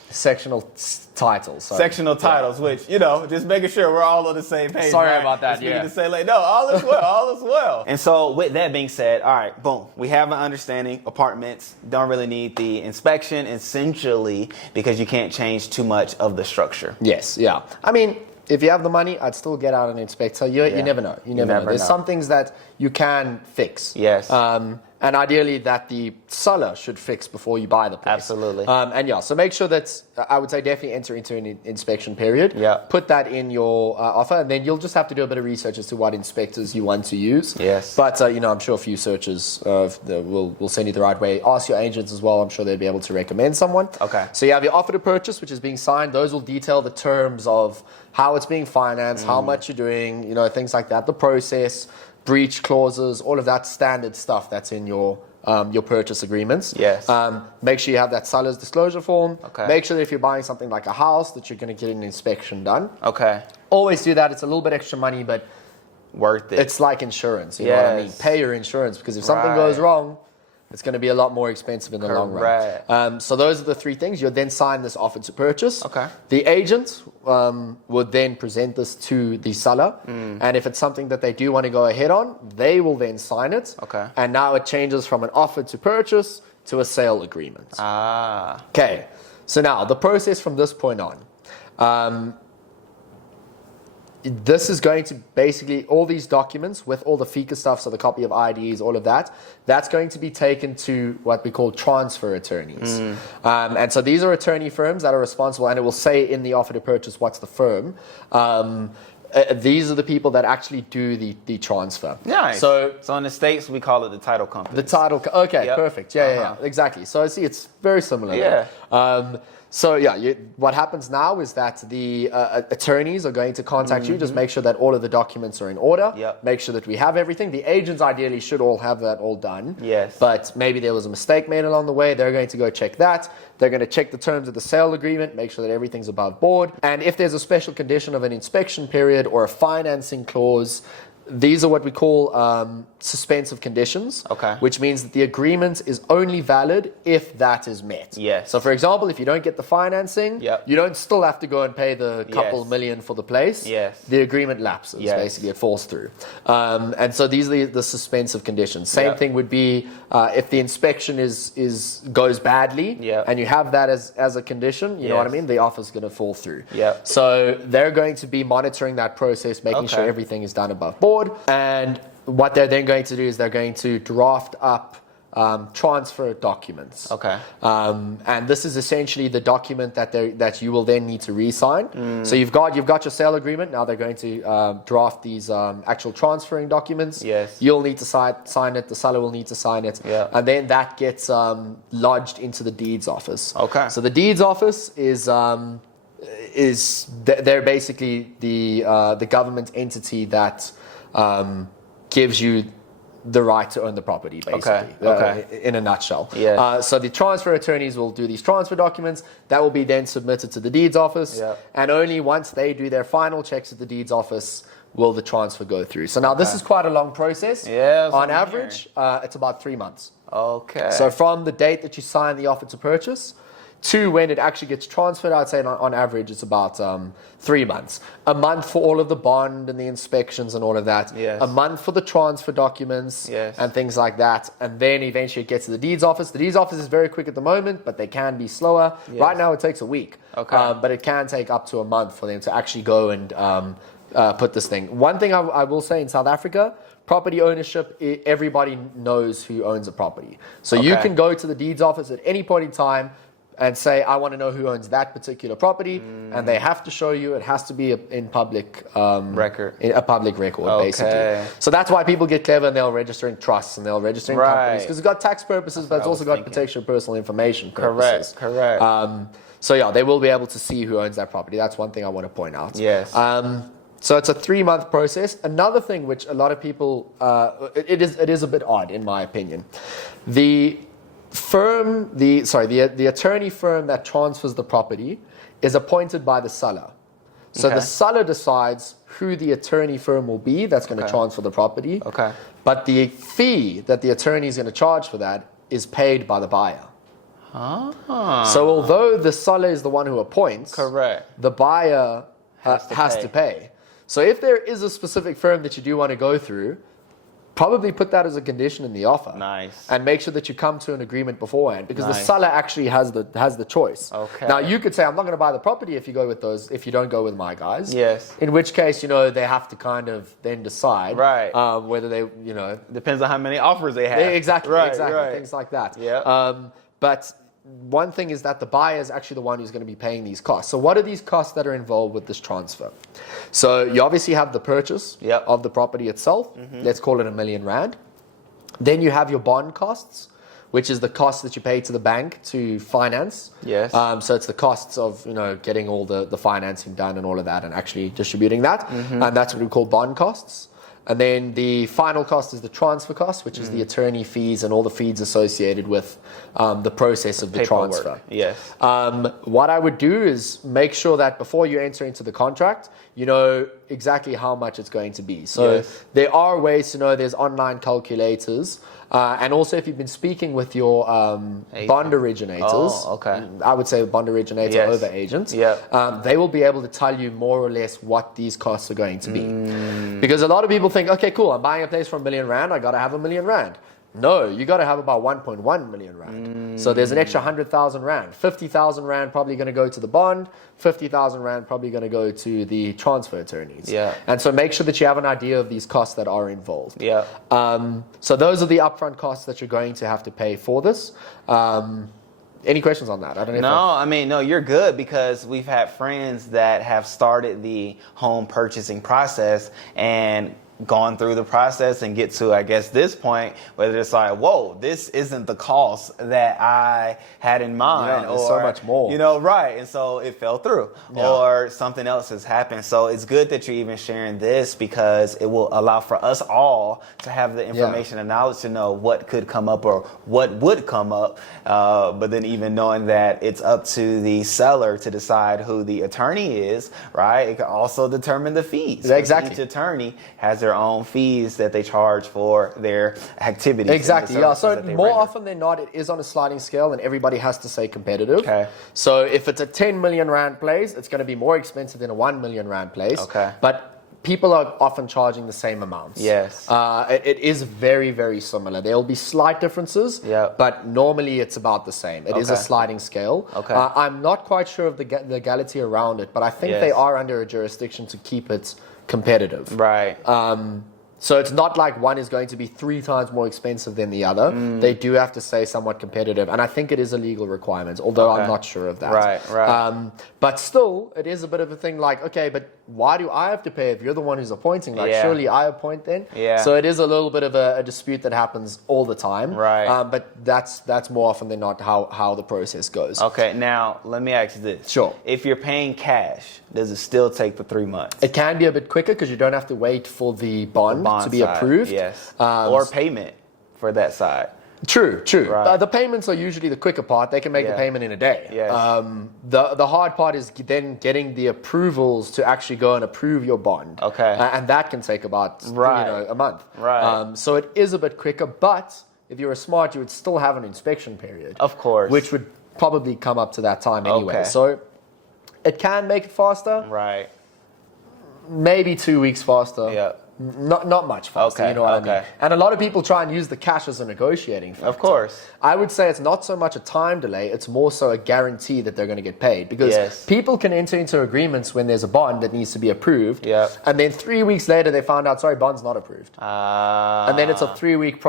titles. Sorry. Sectional titles, which, just making sure we're all on the same page. Sorry right? about that, to say, no, all is well, all is well. And so with that being said, all right, boom, we have an understanding. Apartments don't really need the inspection, essentially, because you can't change too much of the structure. Yes, yeah. I mean, if you have the money, I'd still get out an inspector. You never know. You never know. There's some things that you can fix. Yes. And ideally that the seller should fix before you buy the place. Absolutely. So make sure that, I would say definitely enter into an inspection period. Put that in your offer, and then you'll just have to do a bit of research as to what inspectors you want to use. But, I'm sure a few searches will send you the right way. Ask your agents as well. I'm sure they'll be able to recommend someone. So you have your offer to purchase, which is being signed. Those will detail the terms of how it's being financed, how much you're doing, things like that, the process, breach clauses, all of that standard stuff that's in your purchase agreements. Make sure you have that seller's disclosure form. Make sure that if you're buying something like a house that you're going to get an inspection done. Always do that. It's a little bit extra money, but worth it. It's like insurance. You know what I mean? Pay your insurance, because if something goes wrong, it's going to be a lot more expensive in the long run. So those are the three things. You'll then sign this offer to purchase. The agent would then present this to the seller. And if it's something that they do want to go ahead on, they will then sign it. And now it changes from an offer to purchase to a sale agreement. Okay. So now, the process from this point on. This is going to basically, all these documents with all the FICA stuff, so the copy of IDs, all of that, that's going to be taken to what we call transfer attorneys. And so these are attorney firms that are responsible, and it will say in the offer to purchase what's the firm. These are the people that actually do the transfer. Nice. So in the States, we call it the title company. The title, okay, perfect. Yeah, exactly. So I see it's very similar. Yeah. What happens now is that the attorneys are going to contact you. Just make sure that all of the documents are in order. Make sure that we have everything. The agents ideally should all have that all done. Yes. But maybe there was a mistake made along the way. They're going to go check that. They're going to check the terms of the sale agreement, make sure that everything's above board. And if there's a special condition of an inspection period or a financing clause, these are what we call suspensive conditions, which means that the agreement is only valid if that is met. Yes. So, for example, if you don't get the financing, you don't still have to go and pay the couple million for the place. Yes. The agreement lapses. Basically, it falls through. And so these are the suspensive conditions. Same thing would be if the inspection goes badly, and you have that as a condition. You know what I mean? The offer's going to fall through. So they're going to be monitoring that process, making sure everything is done above board. And what they're then going to do is they're going to draft up transfer documents. And this is essentially the document that you will then need to re-sign. So you've got your sale agreement. Now they're going to draft these actual transferring documents. You'll need to sign it. The seller will need to sign it. And then that gets lodged into the deeds office. So the deeds office they're basically the government entity that gives you the right to own the property, basically, in a nutshell. So the transfer attorneys will do these transfer documents. That will be then submitted to the deeds office. And only once they do their final checks at the deeds office will the transfer go through. So now this is quite a long process. On average, it's about 3 months. So from the date that you sign the offer to purchase to when it actually gets transferred, I'd say on average it's about 3 months. A month for all of the bond and the inspections and all of that. A month for the transfer documents and things like that. And then eventually it gets to the deeds office. The deeds office is very quick at the moment, but they can be slower. Right now it takes a week. But it can take up to a month for them to actually go and put this thing. One thing I will say in South Africa, property ownership, everybody knows who owns a property. So you can go to the deeds office at any point in time and say, I want to know who owns that particular property, and they have to show you. It has to be in public record, a public record, basically. So that's why people get clever and they'll register in trusts and they'll register in companies, because it's got tax purposes, but it's also got protection of personal information purposes. So yeah, they will be able to see who owns that property. That's one thing I want to point out. So it's a 3-month process. Another thing which a lot of people, it is a bit odd in my opinion. The attorney firm that transfers the property is appointed by the seller. So the seller decides who the attorney firm will be that's going to transfer the property. But the fee that the attorney is going to charge for that is paid by the buyer. So although the seller is the one who appoints, the buyer has to pay. So if there is a specific firm that you do want to go through, probably put that as a condition in the offer. And make sure that you come to an agreement beforehand, because the seller actually has the choice. Now you could say, I'm not going to buy the property if you don't go with my guys. In which case, they have to kind of then decide whether they, depends on how many offers they have. Exactly. Things like that. But one thing is that the buyer is actually the one who's going to be paying these costs. So what are these costs that are involved with this transfer? So you obviously have the purchase of the property itself. Let's call it R1 million. Then you have your bond costs, which is the cost that you pay to the bank to finance. So it's the costs of getting all the financing done and all of that and actually distributing that. And that's what we call bond costs. And then the final cost is the transfer cost, which is the attorney fees and all the fees associated with the process of the transfer. What I would do is make sure that before you enter into the contract, you know exactly how much it's going to be. So there are ways to know. There's online calculators. And also, if you've been speaking with your bond originators, I would say bond originator over agents, they will be able to tell you more or less what these costs are going to be. Because a lot of people think, okay, cool, I'm buying a place for R1 million, I got to have R1 million. No, you got to have about 1.1 million rand. So there's an extra 100,000 rand. 50,000 rand probably going to go to the bond. 50,000 rand probably going to go to the transfer attorneys. Yeah. And so make sure that you have an idea of these costs that are involved. Yeah. So those are the upfront costs that you're going to have to pay for this. Any questions on that? I don't know. No, you're good, because we've had friends that have started the home purchasing process and gone through the process and get to, I guess, this point where it's like, whoa, this isn't the cost that I had in mind. Yeah, or so much more. Right. And so it fell through, or something else has happened. So it's good that you're even sharing this, because it will allow for us all to have the information and knowledge to know what could come up or what would come up. But then even knowing that it's up to the seller to decide who the attorney is, right? It can also determine the fees. Exactly. Each attorney has their own fees that they charge for their activities. Exactly, yeah. So more often than not, it is on a sliding scale, and everybody has to stay competitive. Okay. So if it's a 10 million rand place, it's going to be more expensive than a 1 million rand place. Okay. But people are often charging the same amounts. Yes. It is very, very similar. There will be slight differences, but normally it's about the same. It is a sliding scale. Okay. I'm not quite sure of the legality around it, but I think they are under a jurisdiction to keep it competitive. Right. So it's not like one is going to be 3 times more expensive than the other. They do have to stay somewhat competitive, and I think it is a legal requirement, although I'm not sure of that. Right. But still, it is a bit of a thing like, okay, but why do I have to pay if you're the one who's appointing? Like, surely I appoint then? Yeah. So it is a little bit of a dispute that happens all the time. Right. But that's more often than not how the process goes. Okay, now let me ask you this. Sure. If you're paying cash, does it still take the 3 months? It can be a bit quicker because you don't have to wait for the bond to be side, approved. Yes. Or payment for that side. True. Right. The payments are usually the quicker part. They can make the payment in a day. Yes. The hard part is then getting the approvals to actually go and approve your bond. Okay. And that can take about a month. Right. So it is a bit quicker, but if you were smart, you would still have an inspection period. Of course. Which would probably come up to that time anyway. Okay. So it can make it faster. Right. Maybe 2 weeks faster. Yeah. Not much faster, you know what I mean? And a lot of people try and use the cash as a negotiating factor. Of course. I would say it's not so much a time delay, it's more so a guarantee that they're going to get paid. Because people can enter into agreements when there's a bond that needs to be approved. And then 3 weeks later they found out, sorry, bond's not approved. And then it's a 3-week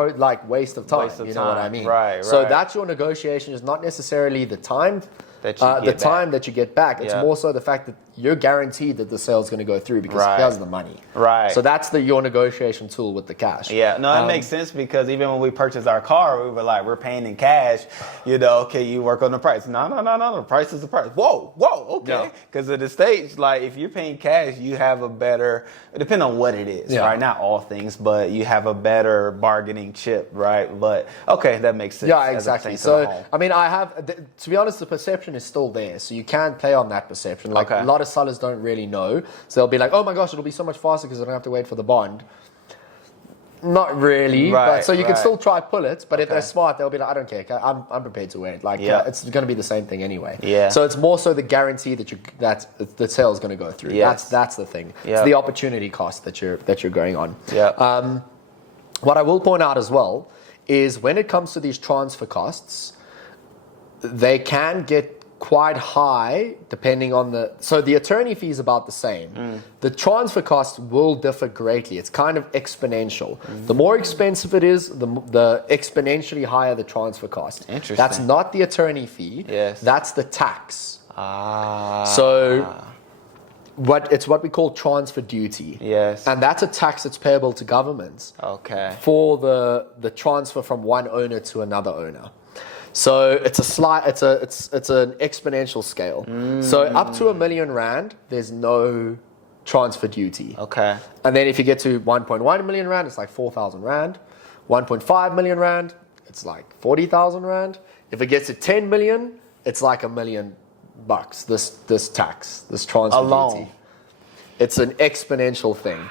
waste of time, you know what I mean? Right. So that's your negotiation, is not necessarily the time that you get back. It's more so the fact that you're guaranteed that the sale is going to go through because he has the money. Right. So that's your negotiation tool with the cash. Yeah. No, that makes sense, because even when we purchased our car, we were like, we're paying in cash. Can you work on the price? No. The price is the price. Whoa. Okay. Because at the stage, like, if you're paying cash, you have a better, depending on what it is, right? Not all things, but you have a better bargaining chip, right? But okay, that makes sense. Yeah, exactly. So, I mean, to be honest, the perception is still there. So you can play on that perception. Like, a lot of sellers don't really know. So they'll be like, oh my gosh, it'll be so much faster because I don't have to wait for the bond. Not really. But so you can still try pull it. But if they're smart, they'll be like, I don't care. I'm prepared to wait. Like, it's going to be the same thing anyway. Yeah. So it's more so the guarantee that the sale is going to go through. Yes. That's the thing. It's the opportunity cost that you're going on. Yeah. What I will point out as well is when it comes to these transfer costs, they can get quite high depending on so the attorney fee is about the same. The transfer costs will differ greatly. It's kind of exponential. The more expensive it is, the exponentially higher the transfer cost. Interesting. That's not the attorney fee. Yes. That's the tax. So it's what we call transfer duty. Yes. And that's a tax that's payable to governments. Okay. For the transfer from one owner to another owner. So it's it's an exponential scale. So up to 1 million rand, there's no transfer duty. Okay. And then if you get to 1.1 million rand, it's like 4,000 rand. 1.5 million rand, it's like 40,000 rand. If it gets to 10 million, it's like $1 million. This tax, this transfer duty. It's an exponential thing.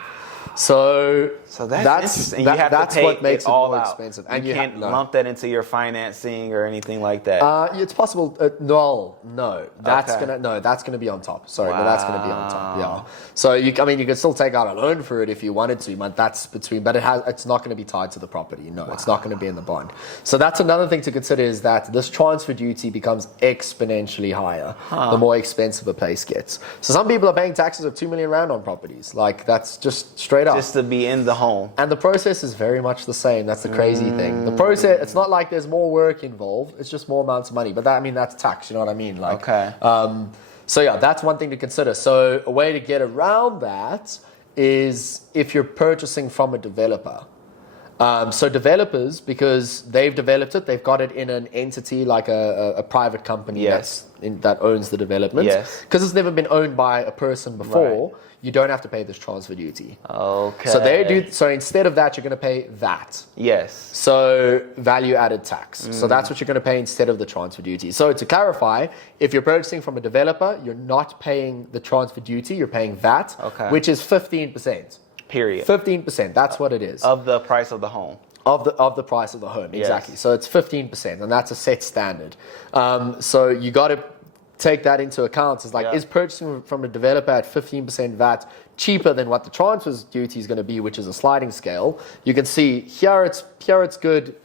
So So that's interesting. You have that's to pay what makes it all more out. expensive. And you can't lump that into your financing or anything like that. It's possible. No, that's gonna be on top. Sorry, no, that's gonna be on top. Yeah. So you could still take out a loan for it if you wanted to, but it's not going to be tied to the property. No, it's not going to be in the bond. So that's another thing to consider, is that this transfer duty becomes exponentially higher the more expensive a place gets. So some people are paying taxes of 2 million rand on properties. Like, that's just straight up. Just to be in the home. And the process is very much the same. That's the crazy thing. The process, it's not like there's more work involved. It's just more amounts of money. But that's tax. You know what I mean? Like, okay. So yeah, that's one thing to consider. So a way to get around that is if you're purchasing from a developer. So developers, because they've developed it, they've got it in an entity like a private company that owns the development. Yes. Because it's never been owned by a person before, you don't have to pay this transfer duty. Okay. So instead of that, you're going to pay VAT. Yes. So value added tax. So that's what you're going to pay instead of the transfer duty. So to clarify, if you're purchasing from a developer, you're not paying the transfer duty, you're paying VAT, which is 15%. Period. 15%, that's what it is. Of the price of the home. Of the price of the home, exactly. Yes. So it's 15%, and that's a set standard. So you got to take that into account. It's like, is purchasing from a developer at 15% VAT cheaper than what the transfer duty is going to be, which is a sliding scale? You can see here it's good,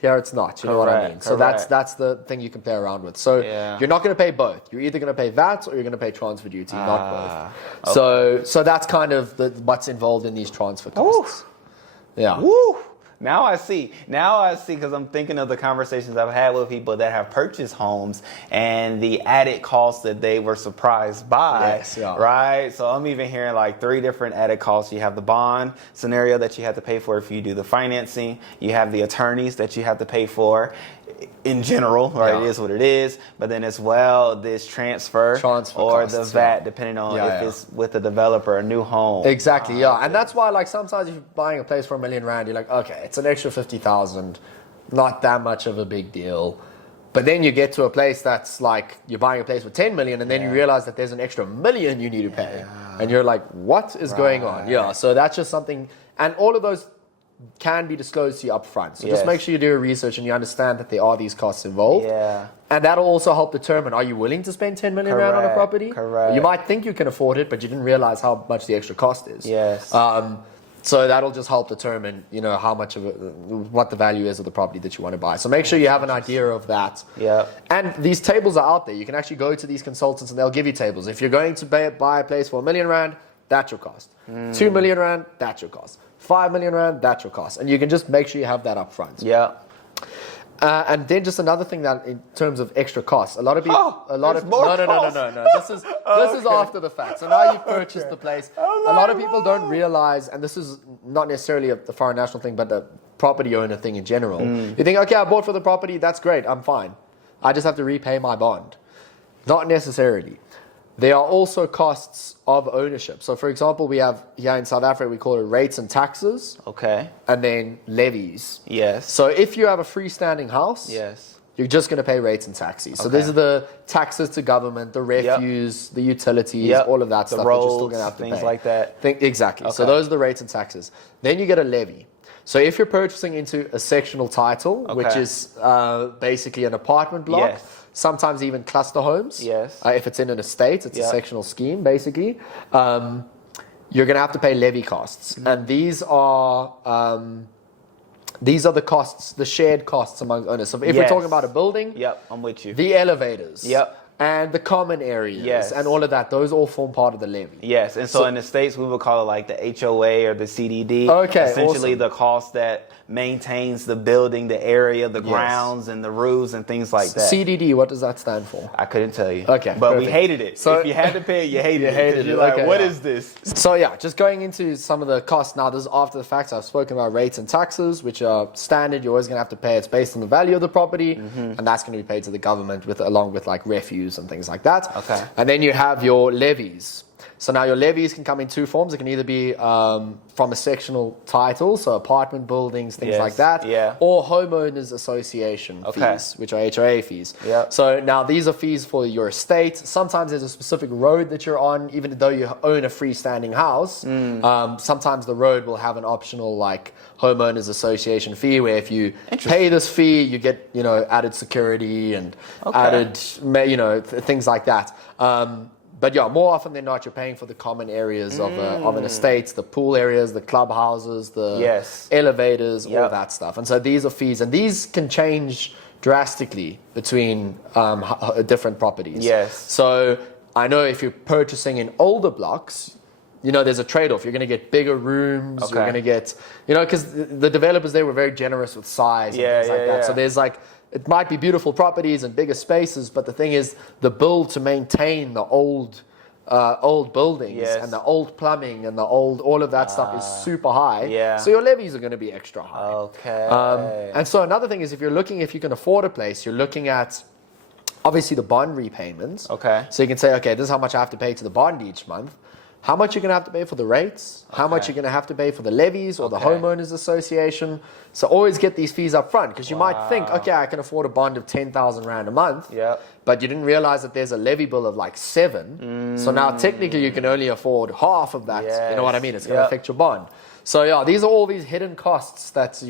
here it's not. You know what I mean? So that's the thing you can play around with. So you're not going to pay both. You're either going to pay VAT or you're going to pay transfer duty, not both. Okay. So that's kind of what's involved in these transfer costs. Ooh. Yeah. Woo! Now I see, because I'm thinking of the conversations I've had with people that have purchased homes and the added costs that they were surprised by, right? So I'm even hearing like 3 different added costs. You have the bond scenario that you have to pay for if you do the financing. You have the attorneys that you have to pay for in general, right? It is what it is. But then as well, this transfer or costs, the VAT, depending on if it's with a developer, a new home. Exactly, And that's why, like, sometimes if you're buying a place for R1 million, you're like, okay, it's an extra 50,000, not that much of a big deal. But then you get to a place that's like, you're buying a place for 10 million, and then you realize that there's an extra $1 million you need to pay. And you're like, what is going on? Yeah, so that's just something, and all of those can be disclosed to you up front. So just make sure you do your research and you understand that there are these costs involved. Yeah. And that'll also help determine, are you willing to spend 10 million rand on a property? Correct. You might think you can afford it, but you didn't realize how much the extra cost is. Yes. So that'll just help determine, how much of what the value is of the property that you want to buy. So make sure you have an idea of that. Yeah. And these tables are out there. You can actually go to these consultants and they'll give you tables. If you're going to buy a place for R1 million, that's your cost. 2 million rand, that's your cost. 5 million rand, that's your cost. And you can just make sure you have that up front. Yeah. And then just another thing that in terms of extra costs, a lot of people, no. This is after the fact. So now you've purchased the place. A lot of people don't realize, and this is not necessarily the foreign national thing, but the property owner thing in general. You think, okay, I bought for the property, that's great, I'm fine. I just have to repay my bond. Not necessarily. There are also costs of ownership. So, for example, we have here in South Africa, we call it rates and taxes. Okay. And then levies. Yes. So, if you have a freestanding house, you're just going to pay rates and taxes. So, these are the taxes to government, the refuse, the utilities, all of that stuff roads, that you're still going to have to pay. Things like that. Exactly. Okay. So, those are the rates and taxes. Then you get a levy. So, if you're purchasing into a sectional title, which is basically an apartment block, sometimes even cluster homes. Yes. If it's in an estate, it's a sectional scheme, basically. You're going to have to pay levy costs. And these are the costs, the shared costs among owners. So if we're talking about a building, I'm with you. The elevators. And the common areas and all of that, those all form part of the levy. Yes, and so in the States, we would call it like the HOA or the CDD. Okay, essentially the cost that maintains the building, the area, the grounds, and the roofs and things like that. CDD, what does that stand for? I couldn't tell you. Okay, but we hated it. So if you had to pay it, you hated it. You're like, what is this? So just going into some of the costs. Now, this is after the fact. I've spoken about rates and taxes, which are standard. You're always going to have to pay. It's based on the value of the property, and that's going to be paid to the government along with like refuse and things like that. Okay. And then you have your levies. So now your levies can come in two forms. It can either be from a sectional title, so apartment buildings, things like that, or homeowners association fees, which are HOA fees. So now these are fees for your estate. Sometimes there's a specific road that you're on, even though you own a freestanding house. Sometimes the road will have an optional like homeowners association fee, where if you pay this fee, you get added security and added things like that. But yeah, more often than not, you're paying for the common areas of an estate, the pool areas, the clubhouses, the elevators, all that stuff. And so these are fees, and these can change drastically between different properties. So I know if you're purchasing in older blocks, there's a trade-off. You're going to get bigger rooms. You're going to get, because the developers there were very generous with size and things like that. So there's it might be beautiful properties and bigger spaces, but the thing is, the bill to maintain the old buildings and the old plumbing and all of that stuff is super high. So your levies are going to be extra high. And so another thing is, if you can afford a place, you're looking at obviously the bond repayments. So you can say, okay, this is how much I have to pay to the bond each month. How much you're going to have to pay for the rates, how much you're going to have to pay for the levies or the homeowners association. So always get these fees up front, because you might think, okay, I can afford a bond of 10,000 Rand a month, but you didn't realize that there's a levy bill of like 7. So now technically you can only afford half of that. You know what I mean? It's going to affect your bond. So yeah, these are all these hidden costs that,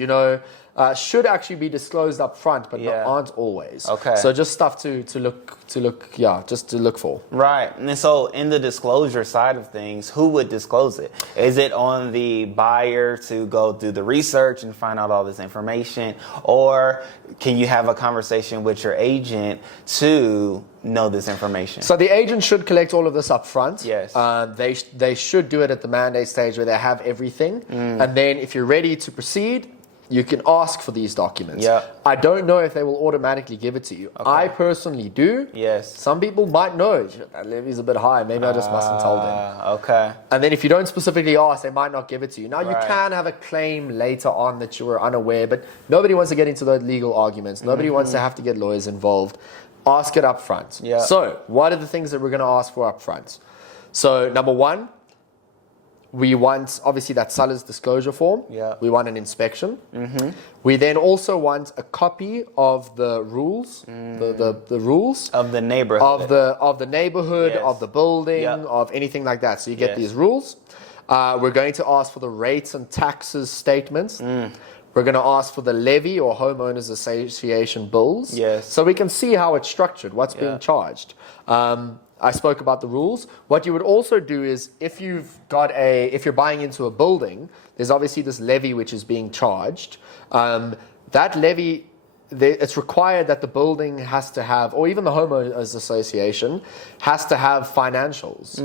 should actually be disclosed up front, but aren't always. So just stuff to look for. Right. And so in the disclosure side of things, who would disclose it? Is it on the buyer to go do the research and find out all this information? Or can you have a conversation with your agent to know this information? So the agent should collect all of this up front. They should do it at the mandate stage, where they have everything. And then if you're ready to proceed, you can ask for these documents. I don't know if they will automatically give it to you. I personally do. Some people might know that levy's a bit high. Maybe I just mustn't tell them. And then if you don't specifically ask, they might not give it to you. Now you can have a claim later on that you were unaware, but nobody wants to get into those legal arguments. Nobody wants to have to get lawyers involved. Ask it up front. So what are the things that we're going to ask for up front? So number one, we want, obviously, that seller's disclosure form. We want an inspection. We then also want a copy of the rules, the rules of the neighborhood, of the neighborhood, of the building, of anything like that. So you get these rules. We're going to ask for the rates and taxes statements. We're going to ask for the levy or homeowners association bills. So we can see how it's structured, what's being charged. I spoke about the rules. What you would also do is, if you're buying into a building, there's obviously this levy which is being charged. That levy, it's required that the building has to have, or even the homeowners association has to have financials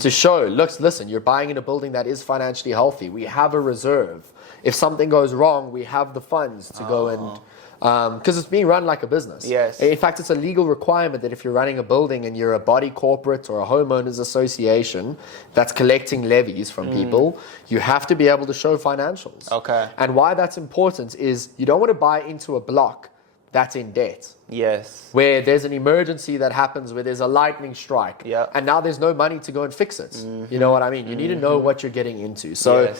to show, listen, you're buying in a building that is financially healthy. We have a reserve. If something goes wrong, we have the funds to go and... Because it's being run like a business. In fact, it's a legal requirement that if you're running a building and you're a body corporate or a homeowners association that's collecting levies from people, you have to be able to show financials. And why that's important is, you don't want to buy into a block that's in debt. Where there's an emergency that happens, where there's a lightning strike, and now there's no money to go and fix it. You know what I mean? You need to know what you're getting into. So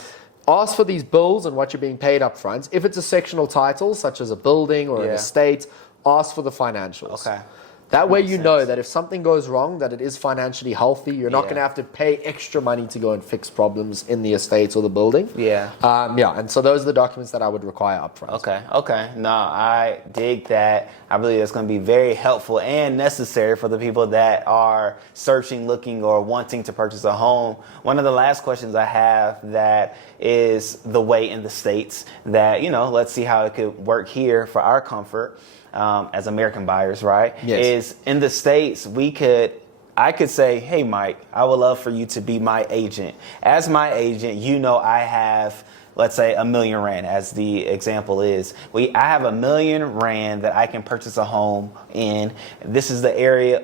ask for these bills and what you're being paid up front. If it's a sectional title, such as a building or an estate, ask for the financials. That way you know that if something goes wrong, that it is financially healthy. You're not going to have to pay extra money to go and fix problems in the estate or the building. And so those are the documents that I would require up front. No, I dig that. I believe it's going to be very helpful and necessary for the people that are searching, looking, or wanting to purchase a home. One of the last questions I have that is the way in the States that, let's see how it could work here for our comfort. As American buyers, right? Is in the States, I could say, hey, Mike, I would love for you to be my agent. As my agent, I have, let's say, R1 million, as the example is. I have R1 million that I can purchase a home in. This is the area,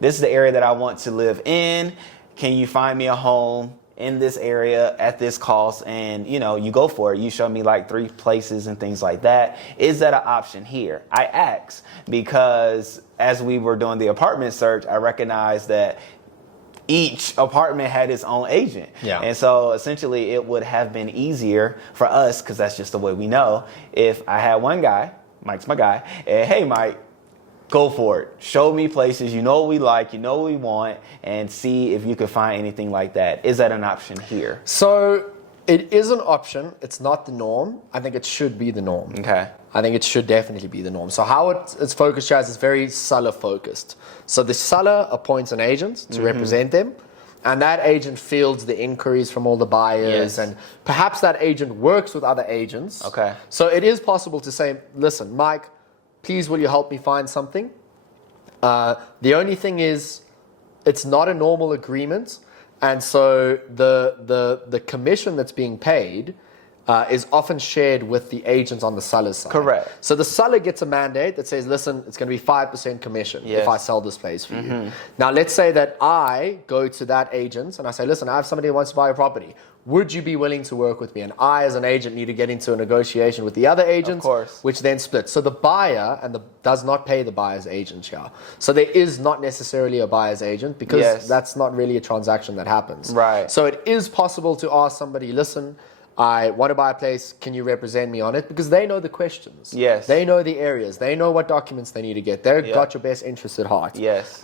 this is the area that I want to live in. Can you find me a home in this area at this cost? And you go for it. You show me like 3 places and things like that. Is that an option here? I ask because as we were doing the apartment search, I recognized that each apartment had its own agent. Yeah. And so essentially it would have been easier for us, because that's just the way we know, if I had one guy, Mike's my guy, and hey, Mike, go for it. Show me places. You know what we like, you know what we want, and see if you can find anything like that. Is that an option here? So it is an option. It's not the norm. I think it should be the norm. Okay. I think it should definitely be the norm. So how it's focused, Chaz, is very seller focused. So the seller appoints an agent to represent them, and that agent fields the inquiries from all the buyers, and perhaps that agent works with other agents. Okay. So it is possible to say, listen, Mike, please will you help me find something? The only thing is, it's not a normal agreement, and so the commission that's being paid is often shared with the agents on the seller's side. Correct. So the seller gets a mandate that says, listen, it's going to be 5% commission if I sell this place for you. Now, let's say that I go to that agent and I say, listen, I have somebody who wants to buy a property. Would you be willing to work with me? And I, as an agent, need to get into a negotiation with the other agents, which then splits. So the buyer does not pay the buyer's agent here. So there is not necessarily a buyer's agent, because that's not really a transaction that happens. Right. So it is possible to ask somebody, listen, I want to buy a place, can you represent me on it? Because they know the questions. Yes. They know the areas. They know what documents they need to get. They've got your best interest at heart. Yes.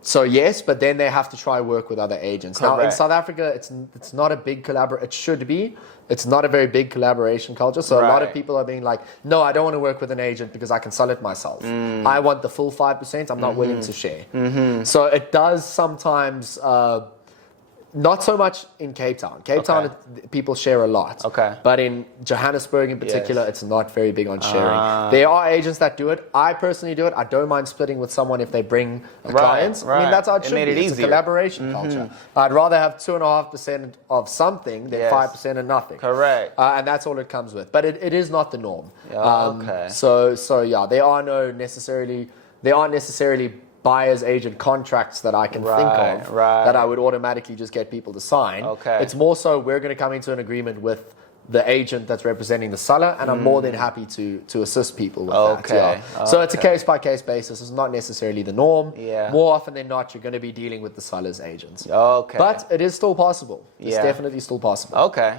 So yes, but then they have to try work with other agents. Correct. Now in South Africa, it's not a big collaboration. It should be. It's not a very big collaboration culture. So a lot of people are being like, no, I don't want to work with an agent because I can sell it myself. I want the full 5%. I'm not willing to share. So it does sometimes... not so much in Cape Town. Cape Town, people share a lot. Okay. But in Johannesburg in particular, it's not very big on sharing. There are agents that do it. I personally do it. I don't mind splitting with someone if they bring a client. I mean, that's how it should be. It's a collaboration culture. I'd rather have 2.5% of something than 5% of nothing. Correct. And that's all it comes with. But it is not the norm. Okay. So yeah, there aren't necessarily buyer's agent contracts that I can think of that I would automatically just get people to sign. Okay. It's more so we're going to come into an agreement with the agent that's representing the seller, and I'm more than happy to assist people with that. Yeah. So it's a case-by-case basis. It's not necessarily the norm. Yeah. More often than not, you're going to be dealing with the seller's agents. Okay. But it is still possible. It's definitely still possible. Okay.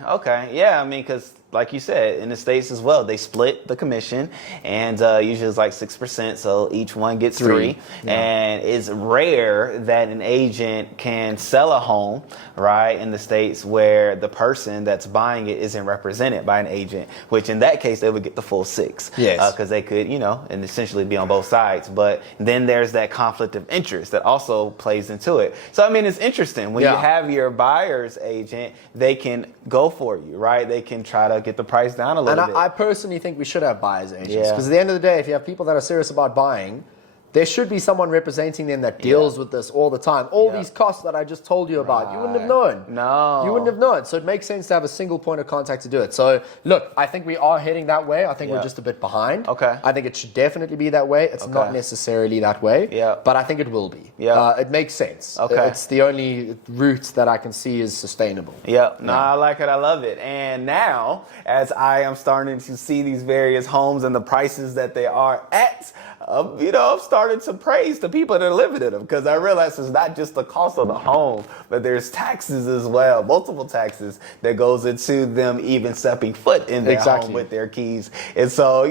Yeah, I mean, because like you said, in the States as well, they split the commission, and usually it's like 6%, so each one gets 3. Yeah. And it's rare that an agent can sell a home, right, in the States where the person that's buying it isn't represented by an agent, which in that case, they would get the full 6. Yes. Because they could, and essentially be on both sides. But then there's that conflict of interest that also plays into it. So, I mean, it's interesting. When you have your buyer's agent, they can go for you, right? They can try to get the price down a little bit. I personally think we should have buyer's agents, because at the end of the day, if you have people that are serious about buying, there should be someone representing them that deals with this all the time. All these costs that I just told you about, you wouldn't have known. No. You wouldn't have known. So it makes sense to have a single point of contact to do it. So look, I think we are heading that way. I think we're just a bit behind. Okay. I think it should definitely be that way. It's not necessarily that way, but I think it will be. It makes sense. Okay. It's the only route that I can see is sustainable. I like it. I love it. And now, as I am starting to see these various homes and the prices that they are at, I've started to praise the people that are living in them, because I realize it's not just the cost of the home, but there's taxes as well, multiple taxes that goes into them even stepping foot in their home with their keys. And so,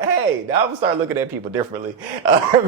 hey, now I'm starting looking at people differently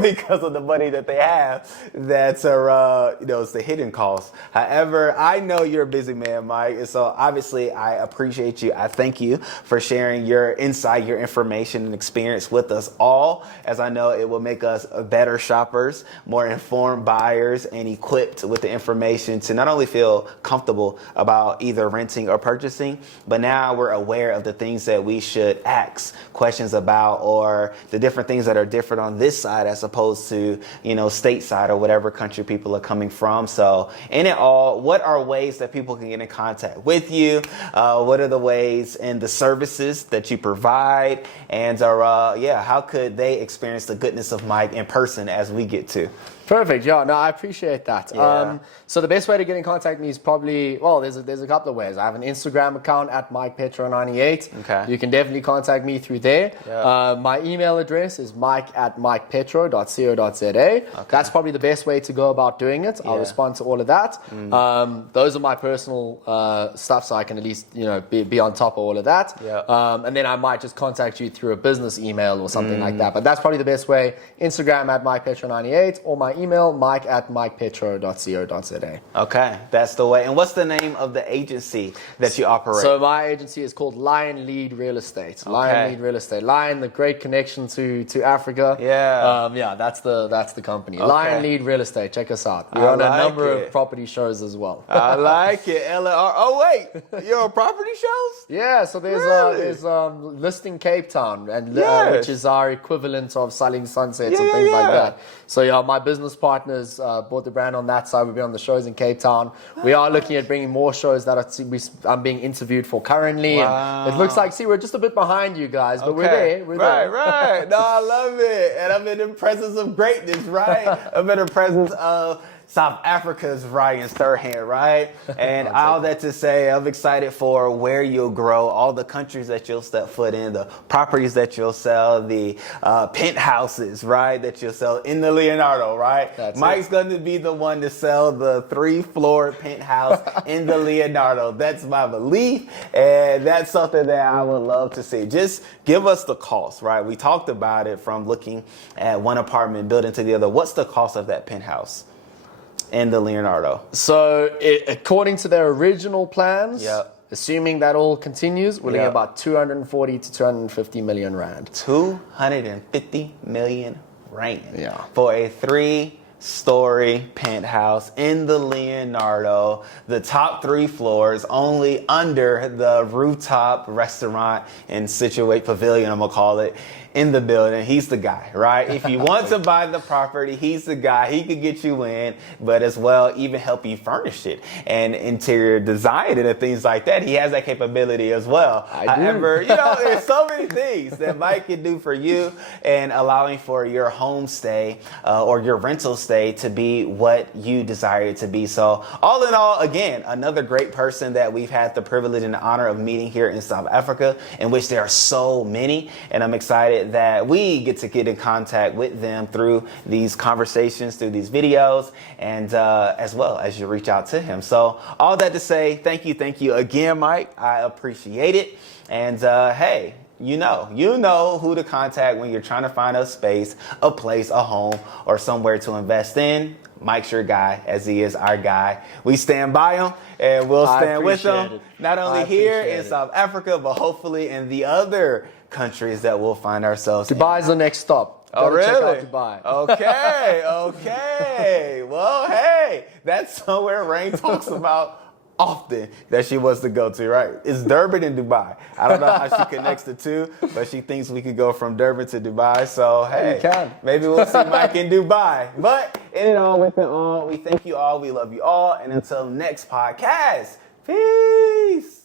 because of the money that they have. That's it's the hidden cost. However, I know you're a busy man, Mike, and so obviously I appreciate you. I thank you for sharing your insight, your information and experience with us all, as I know it will make us better shoppers, more informed buyers, and equipped with the information to not only feel comfortable about either renting or purchasing, but now we're aware of the things that we should ask questions about, or the different things that are different on this side as opposed to, stateside or whatever country people are coming from. So in it all, what are ways that people can get in contact with you? What are the ways and the services that you provide? And how could they experience the goodness of Mike in person as we get to? Perfect. Yeah, no, I appreciate that. Yeah. So the best way to get in contact with me is probably, well, there's a couple of ways. I have an Instagram account at MikePetro98. Okay. You can definitely contact me through there. Yeah. My email address is mike@mikepetro.co.za. That's probably the best way to go about doing it. I'll respond to all of that. Those are my personal stuff, so I can at least, be on top of all of that. Yeah. And then I might just contact you through a business email or something like that. But that's probably the best way. Instagram at MikePetro98 or my email, mike@mikepetro.co.za. Okay, that's the way. And what's the name of the agency that you operate? So my agency is called Lion Lead Real Estate. Lion Lead Real Estate. Lion, the great connection to Africa. Yeah. That's the company. Lion Lead Real Estate. Check us out. We're on a number of property shows as well. I like it. LR. Oh wait, you're on property shows? Yeah. So there's Listing Cape Town, and which is our equivalent of Selling Sunsets and things like that. So my business partners bought the brand on that side. We'll be on the shows in Cape Town. We are looking at bringing more shows that I'm being interviewed for currently. Wow. And it looks like, we're just a bit behind you guys, but we're there. We're there. Right. No, I love it. And I'm in the presence of greatness, right? I'm in the presence of South Africa's Ryan Sturhan, right? And all that to say, I'm excited for where you'll grow, all the countries that you'll step foot in, the properties that you'll sell, the penthouses, right, that you'll sell in the Leonardo, right? Mike's going to be the one to sell the 3-floor penthouse in the Leonardo. That's my belief, and that's something that I would love to see. Just give us the cost, right? We talked about it from looking at one apartment building to the other. What's the cost of that penthouse in the Leonardo? So according to their original plans, assuming that all continues, we're looking at about 240 to 250 million rand. 250 million rand. Yeah. For a 3-story penthouse in the Leonardo, the top 3 floors, only under the rooftop restaurant and Situate Pavilion, I'm gonna call it, in the building. He's the guy, right? If you want to buy the property, he's the guy. He could get you in, but as well, even help you furnish it and interior design it and things like that. He has that capability as well. However, there's so many things that Mike can do for you and allowing for your home stay or your rental stay to be what you desire it to be. So all in all, again, another great person that we've had the privilege and the honor of meeting here in South Africa, in which there are so many, and I'm excited that we get in contact with them through these conversations, through these videos, and as well as you reach out to him. So all that to say, thank you again, Mike. I appreciate it. And hey, you know who to contact when you're trying to find a space, a place, a home, or somewhere to invest in. Mike's your guy, as he is our guy. We stand by him, and we'll stand with him, not only here in South Africa, but hopefully in the other countries that we'll find ourselves in. Dubai's the next stop. Oh, really? Check out Dubai. Okay. Well, hey, that's somewhere Rain talks about often that she wants to go to, right? It's Durban and Dubai. I don't know how she connects the two, but she thinks we could go from Durban to Dubai. So, hey, maybe we'll see Mike in Dubai. But in it all, with it all, we thank you all. We love you all. And until next podcast, peace.